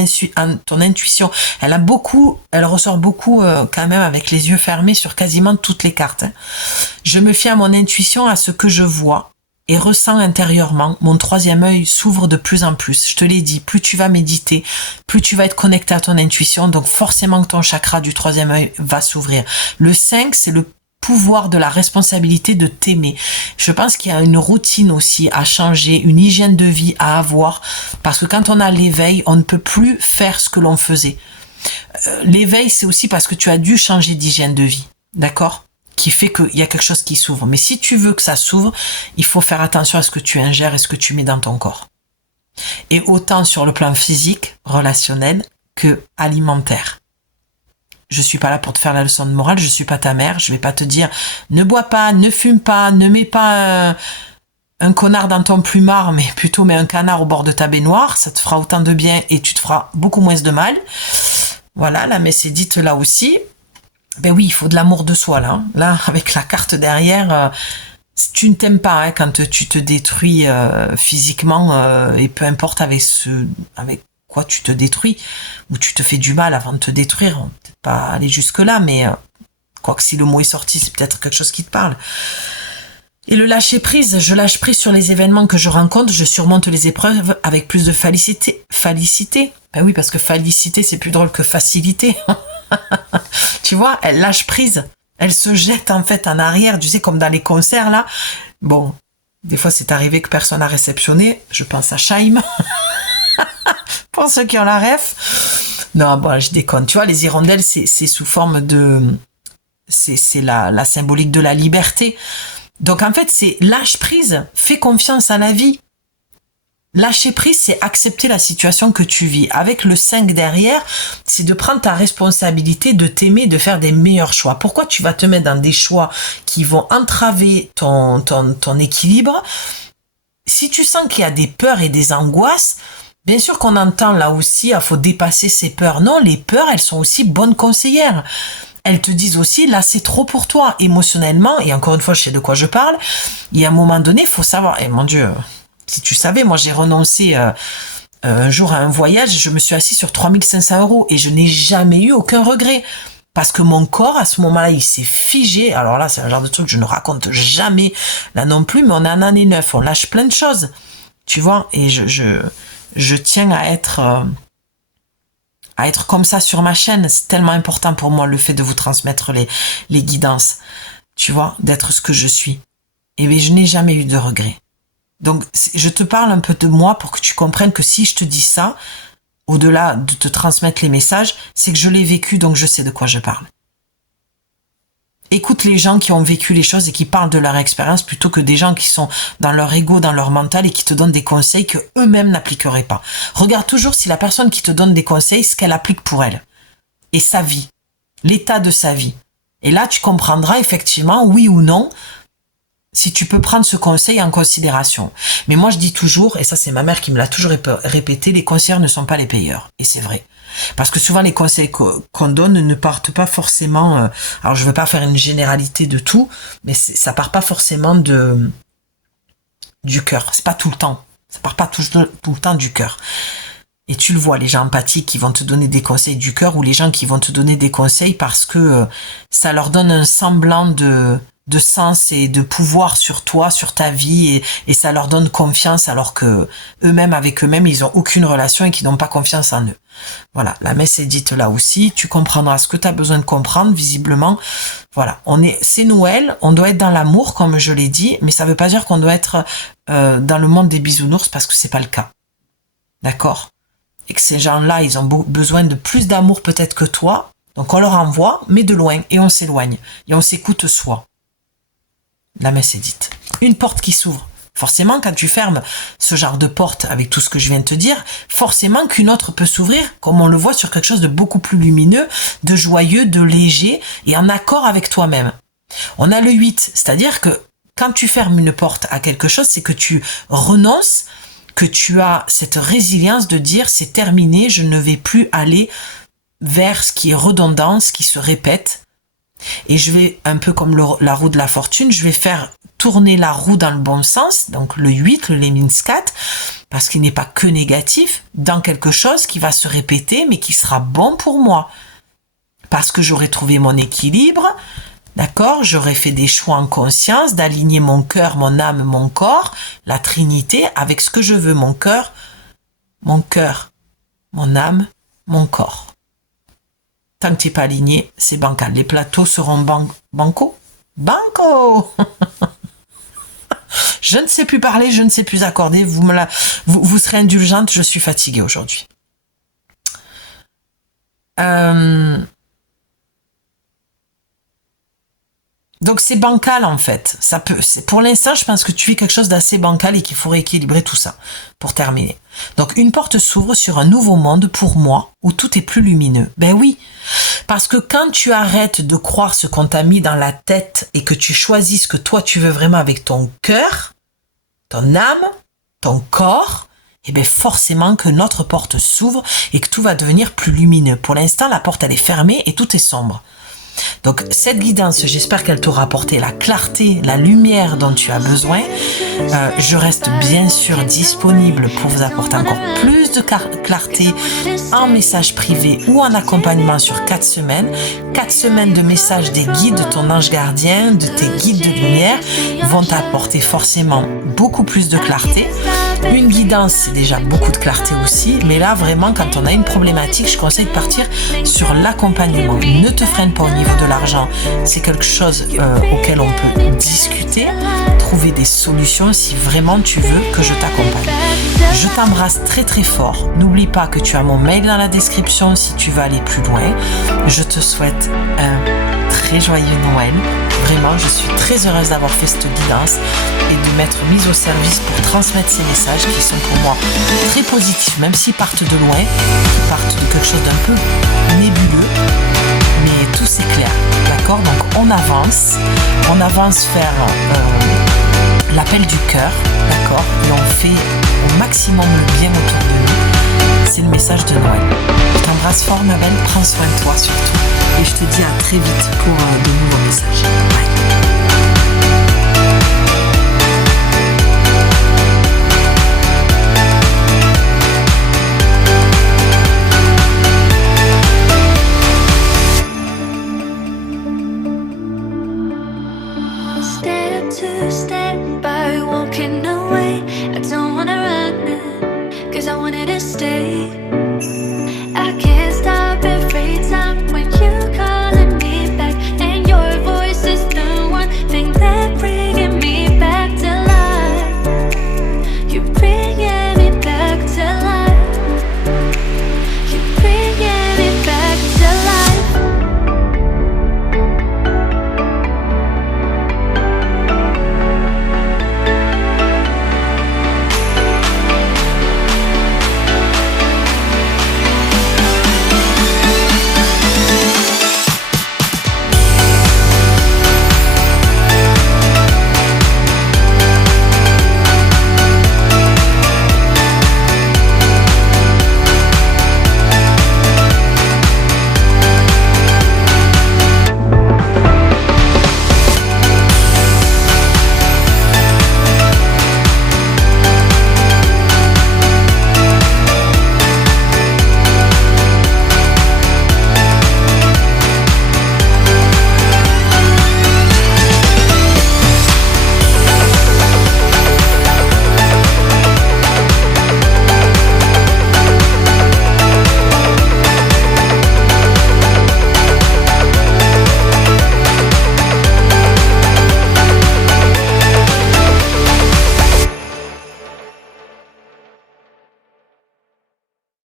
intuition. Elle ressort beaucoup quand même avec les yeux fermés sur quasiment toutes les cartes. Je me fie à mon intuition, à ce que je vois et ressens intérieurement. Mon 3e œil s'ouvre de plus en plus. Je te l'ai dit, plus tu vas méditer, plus tu vas être connecté à ton intuition, donc forcément que ton chakra du 3e œil va s'ouvrir. Le 5, c'est le pouvoir de la responsabilité de t'aimer. Je pense qu'il y a une routine aussi à changer, une hygiène de vie à avoir, parce que quand on a l'éveil, on ne peut plus faire ce que l'on faisait. L'éveil, c'est aussi parce que tu as dû changer d'hygiène de vie, d'accord ? Qui fait qu'il y a quelque chose qui s'ouvre. Mais si tu veux que ça s'ouvre, il faut faire attention à ce que tu ingères et ce que tu mets dans ton corps. Et autant sur le plan physique, relationnel, que alimentaire. Je suis pas là pour te faire la leçon de morale, je suis pas ta mère, je vais pas te dire ne bois pas, ne fume pas, ne mets pas un connard dans ton plumard, mais plutôt mets un canard au bord de ta baignoire, ça te fera autant de bien et tu te feras beaucoup moins de mal. Voilà, la messe est dite là aussi. Ben oui, il faut de l'amour de soi là. Là, avec la carte derrière, si tu ne t'aimes pas hein, quand tu te détruis physiquement et peu importe avec quoi tu te détruis ou tu te fais du mal avant de te détruire, on peut peut-être pas aller jusque là, mais quoique si le mot est sorti, c'est peut-être quelque chose qui te parle. Et le lâcher prise, je lâche prise sur les événements que je rencontre, je surmonte les épreuves avec plus de félicité. Ben oui, parce que félicité, c'est plus drôle que facilité. Tu vois, elle lâche prise. Elle se jette en fait en arrière, tu sais, comme dans les concerts là. Bon, des fois c'est arrivé que personne n'a réceptionné. Je pense à Chaim. Pour ceux qui ont la ref. Non, bon, je déconne. Tu vois, les hirondelles, c'est sous forme de... C'est la symbolique de la liberté. Donc en fait, c'est lâche prise. Fais confiance à la vie. Lâcher prise, c'est accepter la situation que tu vis. Avec le 5 derrière, c'est de prendre ta responsabilité, de t'aimer, de faire des meilleurs choix. Pourquoi tu vas te mettre dans des choix qui vont entraver ton équilibre? Si tu sens qu'il y a des peurs et des angoisses, bien sûr qu'on entend là aussi, il faut dépasser ces peurs. Non, les peurs, elles sont aussi bonnes conseillères. Elles te disent aussi, là, c'est trop pour toi, émotionnellement. Et encore une fois, je sais de quoi je parle. Et à un moment donné, il faut savoir, mon Dieu... si tu savais, moi j'ai renoncé un jour à un voyage, je me suis assis sur 3500 € et je n'ai jamais eu aucun regret. Parce que mon corps, à ce moment-là, il s'est figé. Alors là, c'est un genre de truc que je ne raconte jamais là non plus, mais on est en année 9, on lâche plein de choses. Tu vois, et je tiens à être comme ça sur ma chaîne. C'est tellement important pour moi, le fait de vous transmettre les guidances. Tu vois, d'être ce que je suis. Et bien, je n'ai jamais eu de regrets. Donc, je te parle un peu de moi pour que tu comprennes que si je te dis ça, au-delà de te transmettre les messages, c'est que je l'ai vécu, donc je sais de quoi je parle. Écoute les gens qui ont vécu les choses et qui parlent de leur expérience plutôt que des gens qui sont dans leur ego, dans leur mental et qui te donnent des conseils que eux-mêmes n'appliqueraient pas. Regarde toujours si la personne qui te donne des conseils, ce qu'elle applique pour elle. Et sa vie. L'état de sa vie. Et là, tu comprendras effectivement, oui ou non, si tu peux prendre ce conseil en considération. Mais moi, je dis toujours, et ça c'est ma mère qui me l'a toujours répété, les conseillers ne sont pas les payeurs. Et c'est vrai. Parce que souvent, les conseils qu'on donne ne partent pas forcément... alors, je ne veux pas faire une généralité de tout, mais ça part pas forcément du cœur. C'est pas tout le temps. Ça part pas tout le temps du cœur. Et tu le vois, les gens empathiques qui vont te donner des conseils du cœur ou les gens qui vont te donner des conseils parce que ça leur donne un semblant de sens et de pouvoir sur toi, sur ta vie et ça leur donne confiance alors que eux-mêmes, avec eux-mêmes, ils ont aucune relation et qu'ils n'ont pas confiance en eux. Voilà, la messe est dite là aussi, tu comprendras ce que tu as besoin de comprendre, visiblement. Voilà, c'est Noël, on doit être dans l'amour, comme je l'ai dit, mais ça veut pas dire qu'on doit être dans le monde des bisounours parce que c'est pas le cas. D'accord? Et que ces gens-là, ils ont besoin de plus d'amour peut-être que toi, donc on leur envoie, mais de loin, et on s'éloigne, et on s'écoute soi. La messe est dite. Une porte qui s'ouvre. Forcément, quand tu fermes ce genre de porte avec tout ce que je viens de te dire, forcément qu'une autre peut s'ouvrir, comme on le voit sur quelque chose de beaucoup plus lumineux, de joyeux, de léger et en accord avec toi-même. On a le 8, c'est-à-dire que quand tu fermes une porte à quelque chose, c'est que tu renonces, que tu as cette résilience de dire c'est terminé, je ne vais plus aller vers ce qui est redondant, ce qui se répète. Et je vais, un peu comme la roue de la fortune, je vais faire tourner la roue dans le bon sens, donc le 8, le Lemniscat, parce qu'il n'est pas que négatif, dans quelque chose qui va se répéter, mais qui sera bon pour moi. Parce que j'aurai trouvé mon équilibre, d'accord, j'aurai fait des choix en conscience, d'aligner mon cœur, mon âme, mon corps, la Trinité, avec ce que je veux, mon cœur, mon âme, mon corps. Tant que tu n'es pas aligné, c'est bancal. Les plateaux seront banco. Banco. Je ne sais plus parler, je ne sais plus accorder. Vous serez indulgente, je suis fatiguée aujourd'hui. Donc c'est bancal en fait. Pour l'instant, je pense que tu vis quelque chose d'assez bancal et qu'il faut rééquilibrer tout ça pour terminer. Donc une porte s'ouvre sur un nouveau monde pour moi où tout est plus lumineux. Ben oui, parce que quand tu arrêtes de croire ce qu'on t'a mis dans la tête et que tu choisis ce que toi tu veux vraiment avec ton cœur, ton âme, ton corps, et bien forcément que notre porte s'ouvre et que tout va devenir plus lumineux. Pour l'instant, la porte elle est fermée et tout est sombre. Donc cette guidance, j'espère qu'elle t'aura apporté la clarté, la lumière dont tu as besoin. Je reste bien sûr disponible pour vous apporter encore plus de clarté en message privé ou en accompagnement sur 4 semaines. 4 semaines de messages des guides de ton ange gardien, de tes guides de lumière vont t'apporter forcément beaucoup plus de clarté. Une guidance, c'est déjà beaucoup de clarté aussi, mais là vraiment quand on a une problématique, je conseille de partir sur l'accompagnement. Ne te freine pas au niveau de l'argent, c'est quelque chose auquel on peut discuter, trouver des solutions si vraiment tu veux que je t'accompagne. Je t'embrasse très très fort. N'oublie pas que tu as mon mail dans la description si tu veux aller plus loin. Je te souhaite un très joyeux Noël. Vraiment, je suis très heureuse d'avoir fait cette guidance et de m'être mise au service pour transmettre ces messages qui sont pour moi très positifs, même s'ils partent de loin, qui partent de quelque chose d'un peu nébuleux, mais tout c'est clair, d'accord? Donc on avance vers l'appel du cœur, d'accord? Et on fait au maximum le bien autour de nous. C'est le message de Noël. Je t'embrasse fort, ma belle, prends soin de toi surtout. Et je te dis à très vite pour de nouveaux messages. Bye.